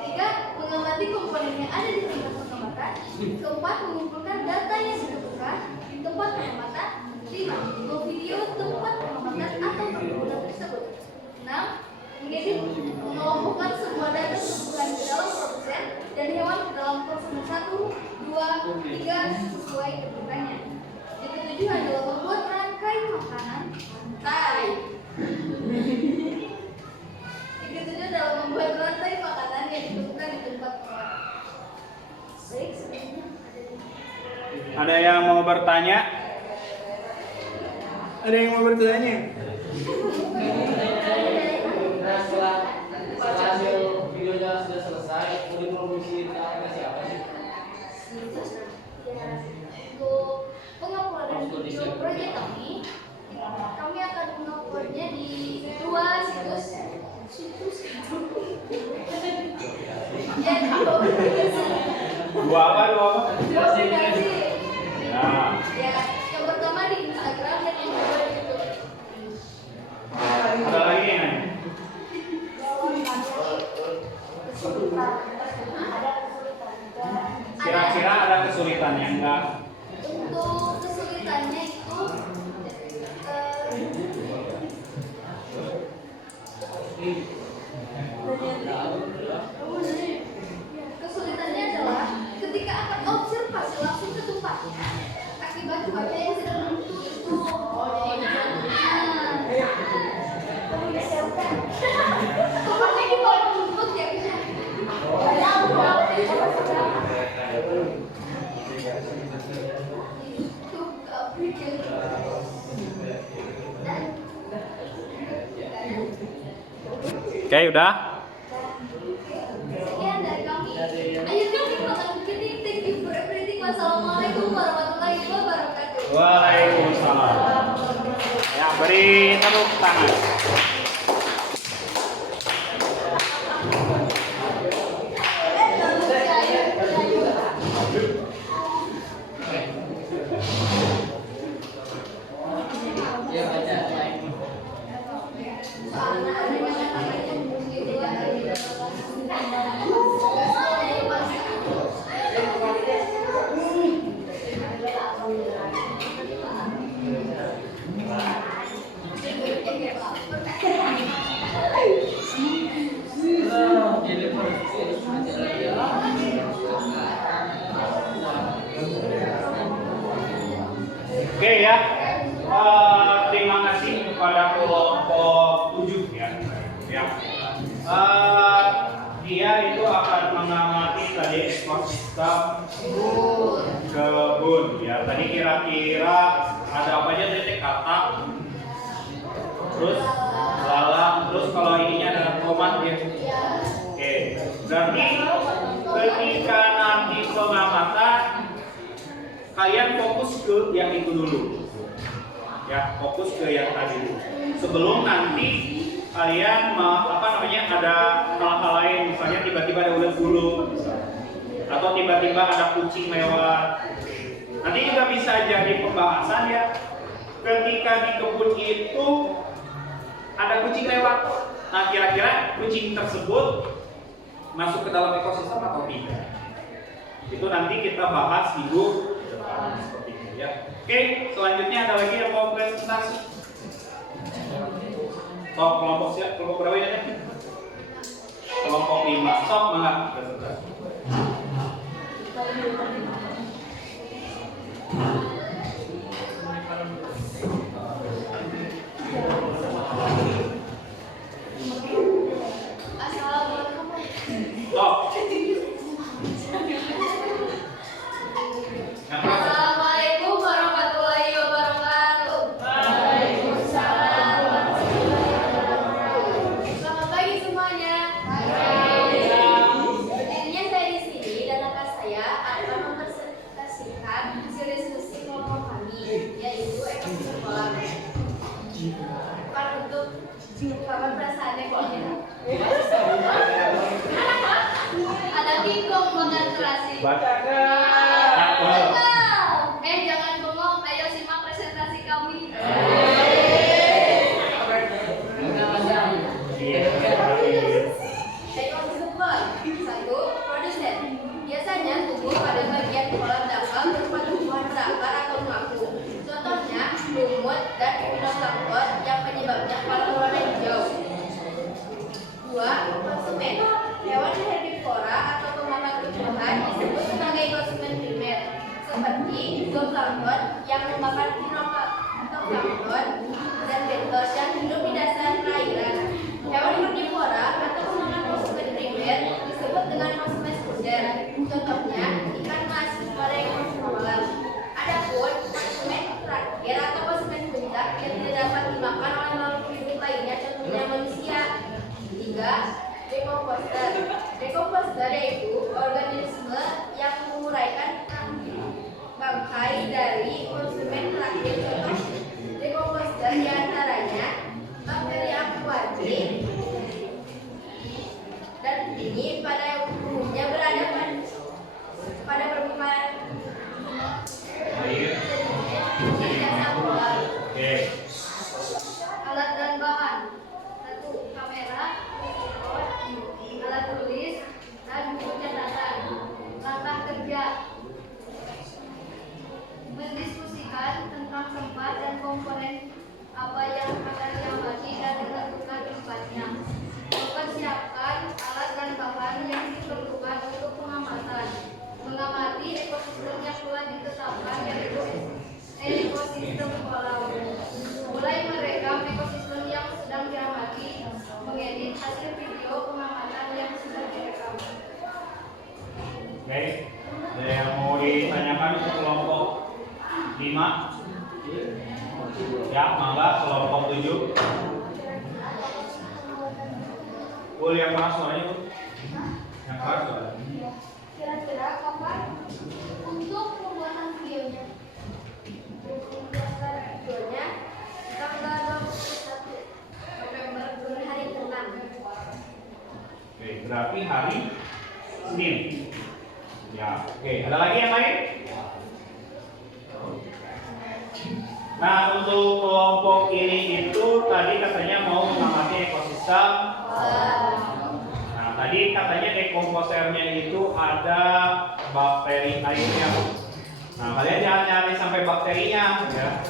Ketiga, mengamati komponen yang ada di tempat pengamatan. Keempat, mengumpulkan data yang ditemukan di tempat pengamatan. 5, memvideo tempat pengamatan atau perkebunan tersebut. 6, mengedit, mengelompokkan semua data tumbuhan ke dalam produsen dan hewan ke dalam konsumen 1, 2, 3 sesuai kebutuhannya. Yang ketujuh adalah membuat rangkai makanan rantai. Yang ketujuh adalah membuat rantai makanan yang ditemukan di tempat pengolahan. Baik, sebenarnya Ada yang mau bertanya? Ada yang mau bertanya? Nah, setelah hasil videonya sudah selesai, mau diproduksi aplikasi apa sih? untuk penguploadan video proyek kami akan menguploadnya di 2 situs ya, dua aplikasi. Dua apa? Dua aplikasi. Nah, Ya, yang pertama di Instagram dan yang kedua di YouTube. ada lagi yang nanya? Kira-kira ada kesulitannya enggak? Untuk kesulitannya itu kesulitannya adalah ketika akan observasi langsung ke tempatnya akibat cuaca yang tidak menentu itu. Tempatnya di bawah rumput ya bisa. Oke, udah. Sekian dari kami. Ayo kami makan kepiting. Thank you for everything. Wassalamualaikum warahmatullahi wabarakatuh. Waalaikumsalam. Ya, beri tepuk tangan. Dia itu akan mengamati tadi ekosistem kebun ya. Tadi kira-kira ada apa aja tadi kata, terus lalang, terus kalau ininya adalah tomat ya. Oke, berarti ketika nanti pengamatan kalian fokus ke yang itu dulu ya, fokus ke yang tadi dulu sebelum nanti kalian ada hal-hal lain, misalnya tiba-tiba ada ulat bulu atau tiba-tiba ada kucing lewat. Nanti juga bisa jadi pembahasan ya, ketika di kebun itu ada kucing lewat. Nah, kira-kira kucing tersebut masuk ke dalam ekosistem atau tidak? Itu nanti kita bahas minggu depan seperti itu ya. Oke, selanjutnya ada lagi yang mau presentasi. Sok kelompok siap, kelompok berapa ini? Kelompok 5. Sok banget presentasi. Assalamualaikum warahmatullahi wabarakatuh. Waalaikumsalam warahmatullahi wabarakatuh. Selamat pagi semuanya. Berdirinya saya di sini dan akan saya akan mempresentasikan hasil diskusi kelompok kami, yaitu ekosistem kolam. Bukan untuk kawan perasaannya kok ya. Ada kingkong makan terasi. Jangan bengong, ayo simak presentasi kami. Ekosistem kolam. 1. Produsen. Biasanya tumbuh pada bagian kolam dangkal berupa tumbuhan berakar atau mengapung. Contohnya lumut dan fitoplankton yang penyebabnya kepala berwarna hijau. 2. Konsumen. Hewan herbivora atau pemakan tumbuhan disebut sebagai konsumen primer, seperti zooplankton yang memakan fitoplankton dan bentos yang hidup di dasar perairan. Hewan herbivora atau pemakan konsumen primer disebut dengan konsumen sekunder. Contohnya ikan mas, goreng, kolam. Adapun konsumen terakhir atau konsumen puncak yang tidak dapat dimakan oleh makhluk hidup lainnya, contohnya manusia. 3. Dekomposter. Dekomposter yaitu organisme yang menguraikan bangkai dari konsumen terakhir. Contoh dekomposter diantaranya bakteri aquatic, dan ini pada umumnya berada pada permukaan alat dan bahan. 1. Kamera, alat tulis, dan buku catatan. Langkah kerja: mendiskusikan tentang tempat dan komponen apa yang akan diamati dan menentukan tempatnya. Mempersiapkan alat dan bahan yang diperlukan untuk pengamatan. Mengamati ekosistem yang telah ditetapkan, yaitu ekosistem kolam. Mulai merekam ekosistem yang sedang diamati. Mengedit hasil video pengamatan yang sudah direkam. Oke, ada yang mau ditanyakan ke kelompok 5? Ya, mangga kelompok 7. Yang keras soalnya, yang keras soalnya. Kira-kira kapan untuk pembuatan videonya? Pembuatan videonya tanggal 21 November, hari ke-6. Oke, berarti hari Senin. Ya, oke. Ada lagi yang lain? Nah, untuk kelompok ini itu tadi katanya mau mengamati ekosistem. Nah, tadi katanya dekomposernya itu ada bakteri airnya. Nah, kalian jangan nyari sampai bakterinya, ya.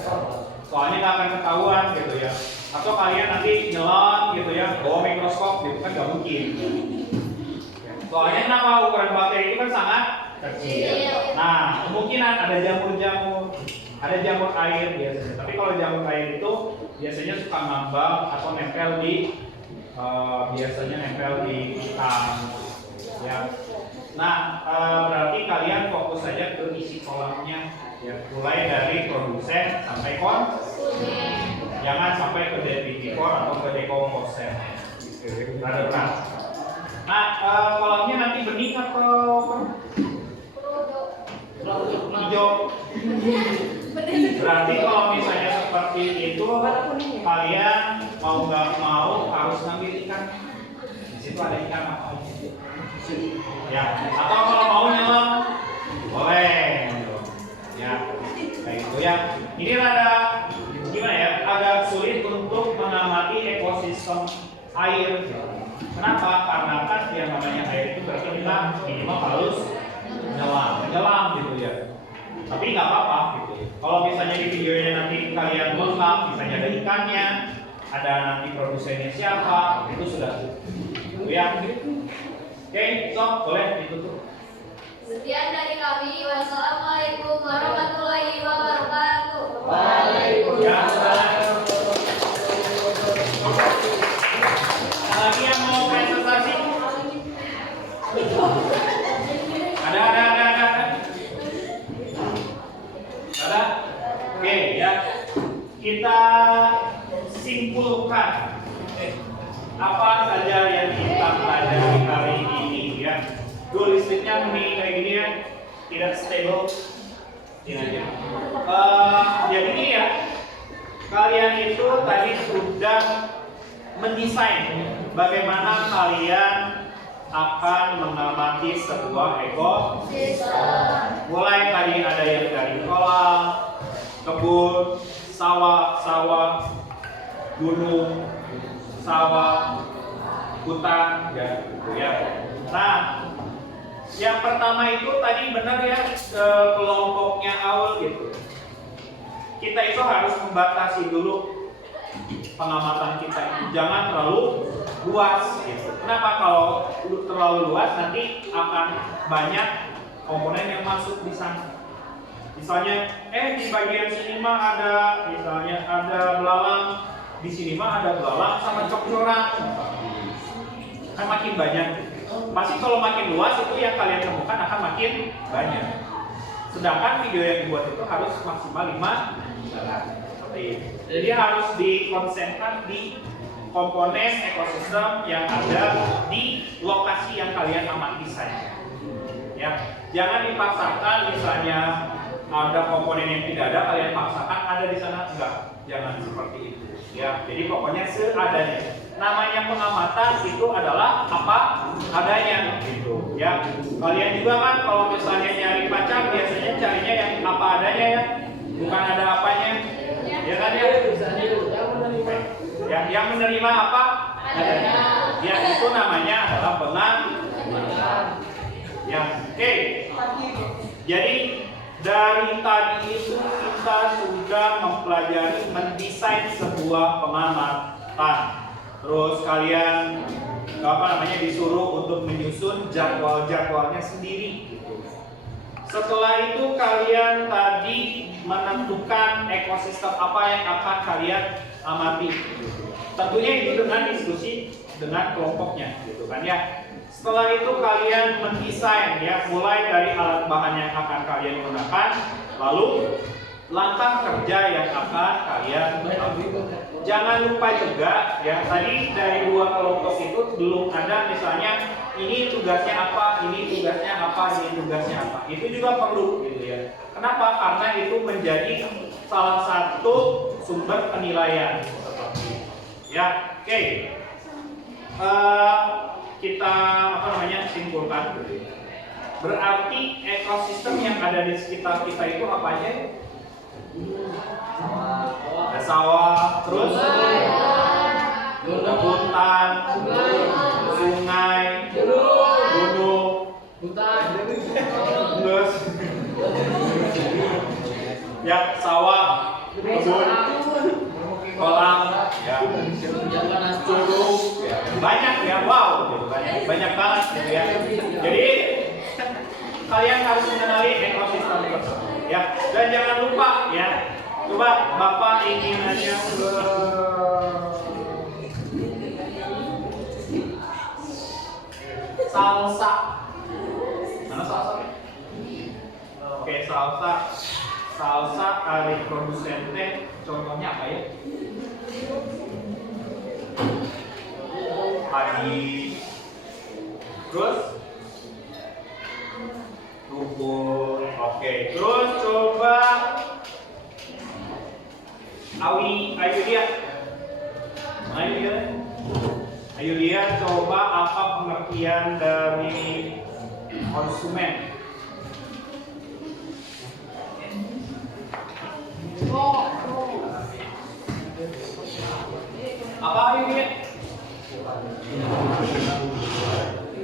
Soalnya nggak akan ketahuan gitu ya. Atau kalian nanti nyelam gitu ya, bawa mikroskop gitu kan nggak mungkin. Soalnya kenapa ukuran bakteri itu kan sangat kecil. Nah, kemungkinan ada jamur-jamur, ada jamur air biasanya. Tapi kalau jamur air itu biasanya suka ngambang atau nempel di biasanya nempel di ikan. Ya. Nah, berarti kalian fokus saja ke isi kolomnya, ya. Mulai dari produsen sampai konsumen. Jangan sampai ke debitor atau ke dekomposer. Ada berat. Nah, kolomnya nanti bening atau hijau? Berarti kalau misalnya seperti itu, kalian mau nggak mau harus ngambil ikan. Di situ ada ikan apa? Ya, atau kalau mau nyelam boleh, ya, kayak gitu ya. Ini rada gimana ya? Agak sulit untuk mengamati ekosistem air. Kenapa? Karena kan yang namanya air itu berarti kita minimal harus menyelam gitu ya. Tapi nggak apa-apa gitu ya. Kalau misalnya di videonya nanti kalian lengkap, misalnya ada ikannya, ada nanti produsennya siapa, itu sudah gitu ya. Oke, so boleh ditutup. Sekian dari kami. Wassalamualaikum warahmatullahi wabarakatuh. Waalaikumsalam. Lagi yang mau presentasi? Ada. Ada? Oke ya. Kita simpulkan apa saja yang kita pelajari kali ini ya. Dua listriknya mending kayak gini ya, tidak stable. Ini aja. Jadi ini ya, kalian itu tadi sudah mendesain bagaimana kalian akan mengamati sebuah ekosistem. Mulai tadi ada yang dari kolam, kebun, sawah, gunung, sawah, hutan, ya, gitu ya. Nah, yang pertama itu tadi benar ya, kelompoknya Aul gitu. Kita itu harus membatasi dulu pengamatan kita itu, jangan terlalu luas gitu. Kenapa? Kalau terlalu luas nanti akan banyak komponen yang masuk di sana. Misalnya, di bagian sini mah ada, misalnya ada belalang, di sini mah ada belalang sama cok-coran. Kan makin banyak. Pasti kalau makin luas itu yang kalian temukan akan makin banyak. Sedangkan video yang dibuat itu harus maksimal 5 seperti itu. Jadi harus dikonsentrasikan di komponen ekosistem yang ada di lokasi yang kalian amati saja. Ya, jangan dipaksakan misalnya ada komponen yang tidak ada kalian paksakan ada di sana, enggak. Jangan seperti itu. Ya, jadi pokoknya seadanya. Namanya pengamatan itu adalah apa adanya gitu ya. Kalian juga kan kalau misalnya nyari pacar biasanya carinya yang apa adanya ya, bukan ada apanya. Ya kan ya? Ya, yang menerima apa adanya. Ya, itu namanya adalah pengamatan. Ya, oke. Jadi dari tadi itu kita sudah mempelajari mendesain sebuah pengamatan. Terus kalian disuruh untuk menyusun jadwalnya sendiri. Setelah itu kalian tadi menentukan ekosistem apa yang akan kalian amati. Tentunya itu dengan diskusi dengan kelompoknya, gitu kan ya. Setelah itu kalian mendesain ya, mulai dari alat bahan yang akan kalian gunakan, lalu langkah kerja yang akan kalian lakukan. Jangan lupa juga ya, tadi dari dua kelompok itu belum ada misalnya ini tugasnya apa, ini tugasnya apa, ini tugasnya apa. Itu juga perlu gitu ya. Kenapa? Karena itu menjadi salah satu sumber penilaian seperti itu. Ya, oke. Kita simpulkan gitu. Berarti ekosistem yang ada di sekitar kita itu apa aja? Ada sawah, terus ada hutan, sungai, gunung, terus ya sawah, kebun, kolam, ya curug, ya, banyak ya, wow, gitu, banyak banget gitu ya. Jadi kalian harus mengenali ekosistem tersebut. Ya, dan jangan lupa ya. Coba Bapak ingin aja Salsa. Mana salsa? Oke, salsa. Salsa kali produsente contohnya apa ya? Padi. Terus rumput. Oke, terus coba ayo dia coba apa pengertian dari konsumen? Apa ayo dia?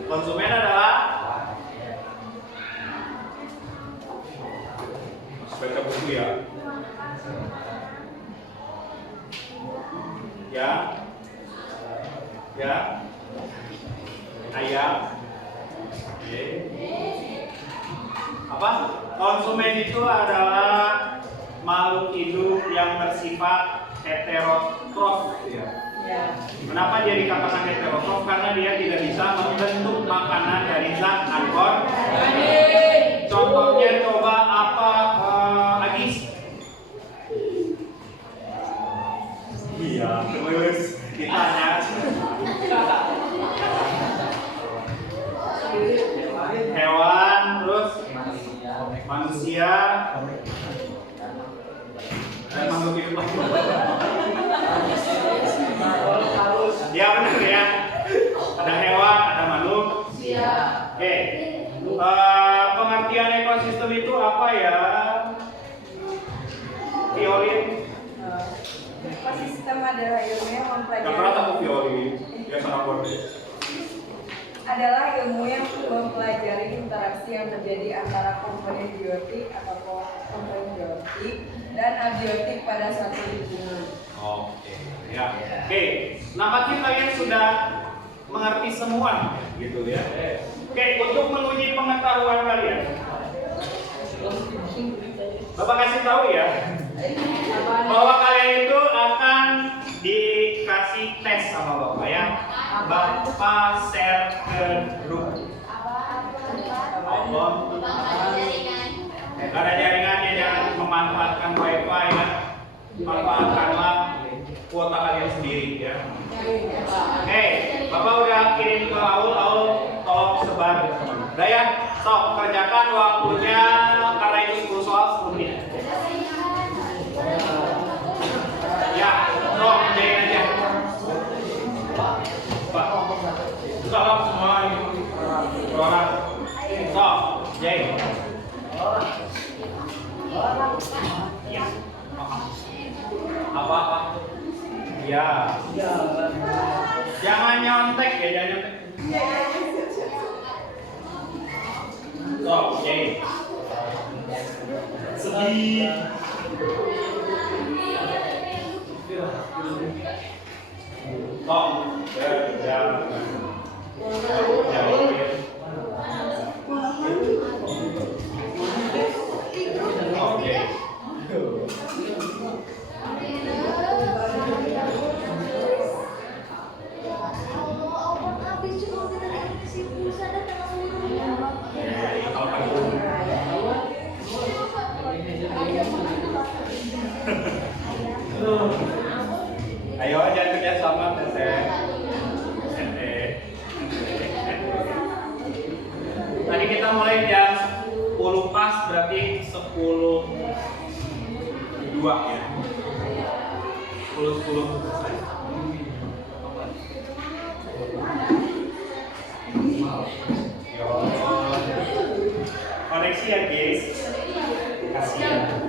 Konsumen adalah baca buku ya. Ayam. Oke. Apa? Konsumen itu adalah makhluk hidup yang bersifat heterotrof. Ya. Kenapa dia dikatakan heterotrof? Karena dia tidak bisa membentuk makanan dari zat anorganik. Contohnya coba apa, Agis? Iya, terus ditanya. Hewan, terus manusia, dan makhluk hidup. Ya benar ya. Ada hewan, ada makhluk. Oke. Pengertian ekosistem itu apa ya? Violin. Ekosistem adalah ilmu yang mempelajari. Gak pernah tahu violin. Dia sangat bodoh. Adalah ilmu yang mempelajari interaksi yang terjadi antara komponen biotik atau komponen biotik dan abiotik pada suatu lingkungan. Oke, ya. Oke, nampaknya kalian sudah mengerti semua, gitu ya. Oke, untuk menguji pengetahuan kalian, Bapak kasih tahu ya, bahwa kalian itu akan dikasih tes sama Bapak ya. Bapak share ke grup. Gak ada jaringannya, jangan memanfaatkan wifi ya. Manfaatkanlah kuota kalian sendiri ya. Oke, Bapak udah kirim ke Aul tolong sebar. Udah ya, sok kerjakan waktunya karena itu 10 soal 10 menit. Ya, sok kerjain aja. Pak, salam semua ini. Orang, sok, jai. Ya. Apa? Ya. Jangan nyontek ya, jangan nyontek. Oke. Sedih. Jangan. Oke. Ayo aja kerja sama Tadi kita mulai jam 10 pas, berarti 10.02 ya. 10 selesai. Koneksi ya guys. Kasihan.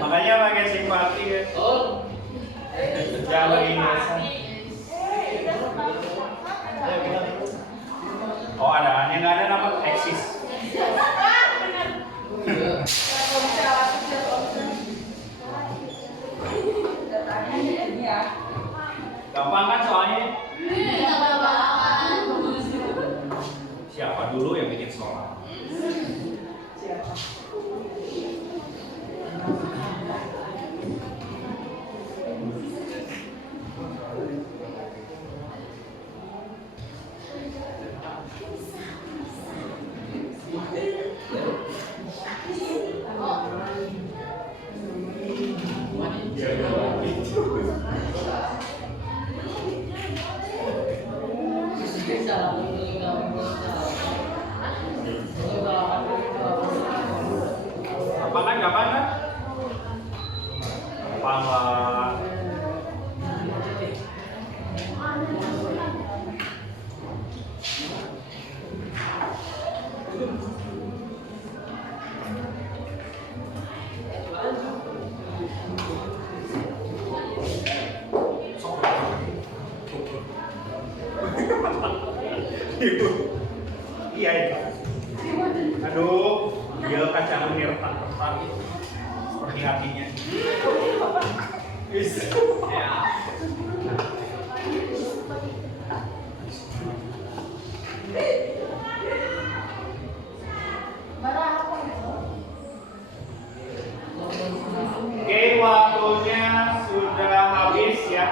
Makanya pakai simpati ya. Jangan lagi ngerasa. Oh ada, yang nggak ada dapat eksis. Gampang kan soalnya? Siapa dulu yang bikin soal? Apakah nggak panas? Panas. Iya itu. Aduh, dia kacang ini retak-retak seperti hatinya. Ya. Oke, waktunya sudah habis ya.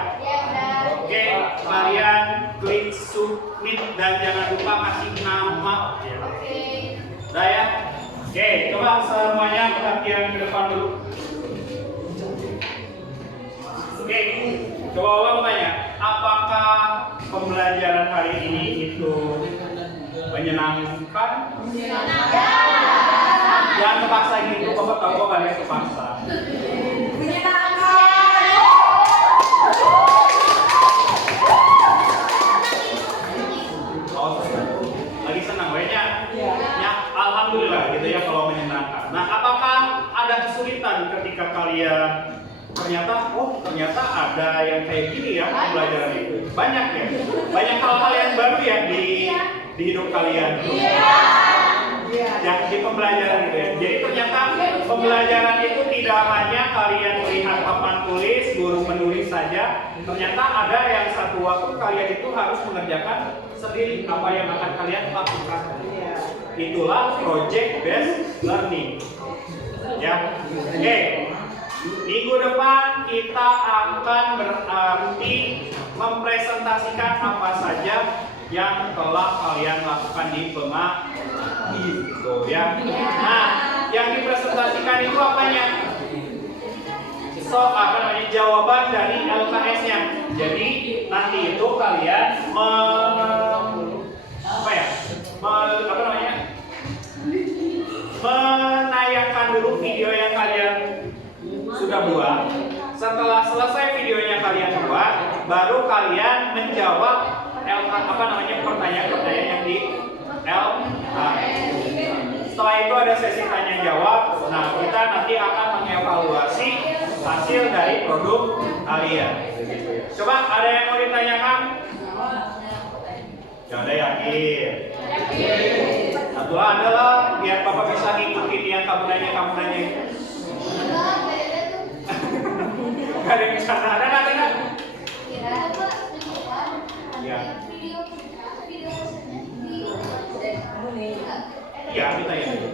Oke, kalian klik submit dan jangan lupa kasih nama. Udah ya? Oke, coba semuanya perhatian ke depan dulu. Oke, coba Bang tanya, apakah pembelajaran hari ini itu menyenangkan? Jangan terpaksa gitu, Bapak tahu kalian terpaksa. Oh, lagi senang banyak. Ya, alhamdulillah gitu ya kalau menyenangkan. Nah, apakah ada kesulitan ketika kalian ternyata ada yang kayak gini ya pembelajaran itu? Banyak ya, banyak hal-hal yang baru ya di hidup kalian. Ya, di pembelajaran itu ya. Jadi ternyata pembelajaran itu tidak hanya kalian melihat papan tulis, guru menulis saja. Ternyata ada yang satu waktu kalian itu harus mengerjakan sendiri apa yang akan kalian lakukan. Itulah project based learning. Ya, oke. Minggu depan kita akan berarti mempresentasikan apa saja yang telah kalian lakukan di pengaji gitu ya. Nah, yang dipresentasikan itu apanya? So, jawaban dari LKS-nya. Jadi nanti itu kalian menayangkan dulu video yang kalian sudah buat. Setelah selesai videonya kalian buat, baru kalian menjawab pertanyaan-pertanyaan yang di LKS. Setelah itu ada sesi tanya jawab. Nah, kita nanti akan mengevaluasi hasil dari produk kalian. Coba ada yang mau ditanyakan? Yang ada yakin? Satu adalah biar Bapak bisa ngikutin yang kamu nanya. Gak ada yang bisa ada nggak? Ya. Iya, ditayangin.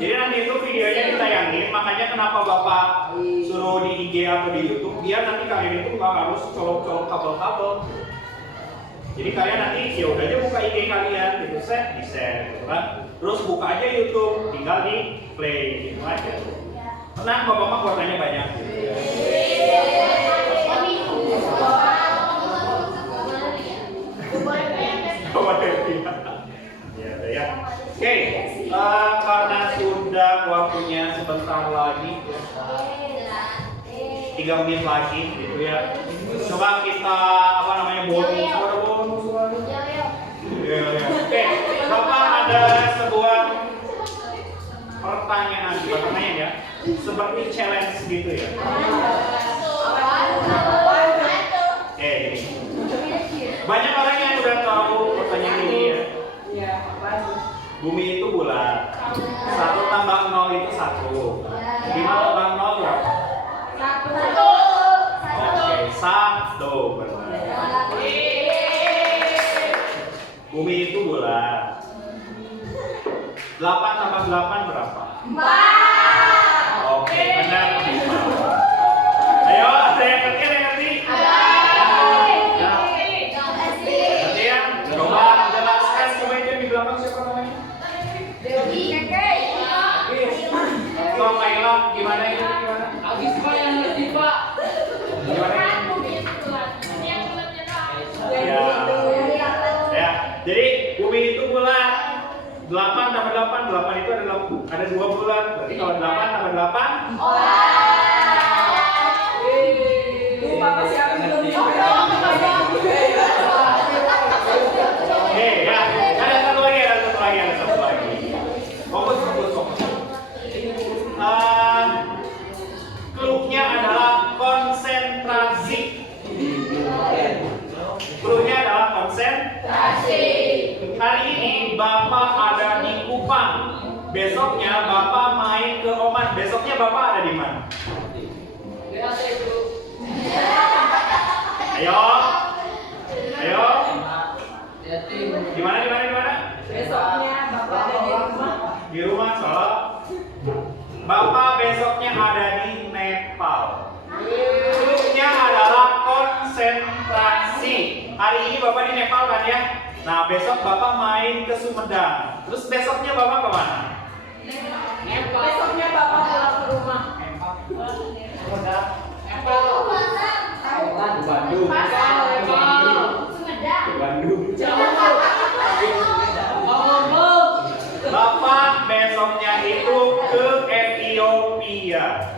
Jadi nanti itu videonya ditayangin, makanya kenapa Bapak suruh di IG atau di YouTube, biar nanti kalian itu nggak harus colok-colok kabel-kabel. Jadi kalian nanti ya udah aja buka IG kalian, gitu di share, gitu kan. Terus buka aja YouTube, tinggal di play, gitu aja. Tenang, Bapak buat tanya banyak. Gitu. Ya. Oke, karena sudah waktunya sebentar lagi, 3 menit lagi, gitu ya. Coba kita bonus. Oke, Bapak ada sebuah pertanyaan ya, seperti challenge gitu ya. Banyak orang yang udah tahu pertanyaan ini ya. Bumi itu bulat. 1 tambah 0 itu 1. 5 tambah 0 berapa? 1. Oke, 1 benar. Bumi itu bulat. 8 tambah 8 berapa? 4. Oke, benar. Ayo, ada yang ngerti? Coba jelaskan, coba itu di belakang siapa namanya? Kok Kaila, gimana itu? Agis Pak yang ngerti Pak. Gimana? Ya. Jadi bumi itu bulat. 8 tambah 8, 8 itu ada 2 bulat. Berarti kalau 8 tambah 8, Bapak siapin dulu. oke ya. Ada satu lagi. Fokus. Clue-nya adalah konsentrasi. Clue-nya adalah konsentrasi. Hari ini Bapak ada di Kupang. Besoknya Bapak main ke Oman. Besoknya Bapak ada di mana? Ayo. Di mana? Besoknya Bapak ada di rumah. Di rumah, salah. Bapak besoknya ada di Nepal. Clue-nya adalah konsentrasi. Hari ini Bapak di Nepal kan ya? Nah, besok Bapak main ke Sumedang. Terus besoknya Bapak kemana? Besoknya Bapak pulang ke rumah. Bandung. Bapak besoknya itu ke Ethiopia.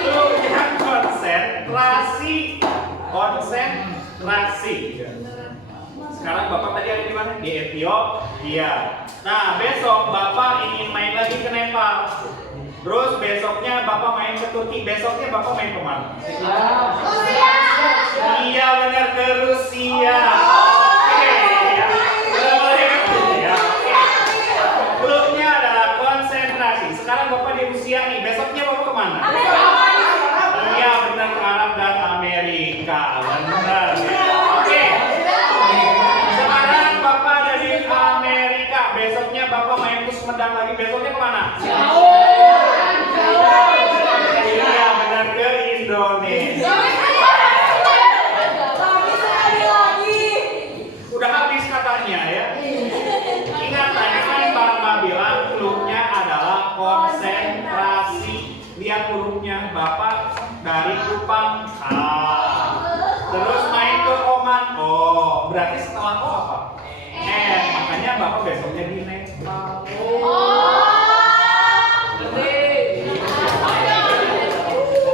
Clue-nya konsentrasi. Sekarang Bapak tadi ada di mana? Di Ethiopia. Nah, besok Bapak ingin main lagi ke Nepal. Terus besoknya Bapak main ke Turki. Besoknya Bapak main kemana? Iya benar, ke Rusia. Oke, ya. Udah boleh ngerti ya. Clue-nya adalah konsentrasi. Sekarang Bapak di Rusia nih. Besoknya Bapak kemana? Iya benar, ke Arab dan Amerika. Benar. Oke. Sekarang Bapak ada di Amerika. Besoknya Bapak main ke Sumedang lagi. Besoknya kemana? Iya benar, ke Indonesia. Udah habis katanya ya. Ingat tadi kan Bapak bilang clue-nya adalah konsentrasi. Lihat hurufnya Bapak dari Kupang terus main ke Oman. Oh, berarti setelah O apa? Makanya Bapak besoknya di Nepal.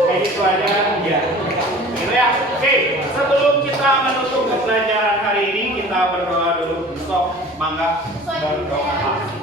Kayak gitu aja ya. Gitu ya. Oke, sebelum kita menutup pembelajaran hari ini, kita berdoa dulu. Sok, mangga berdoa.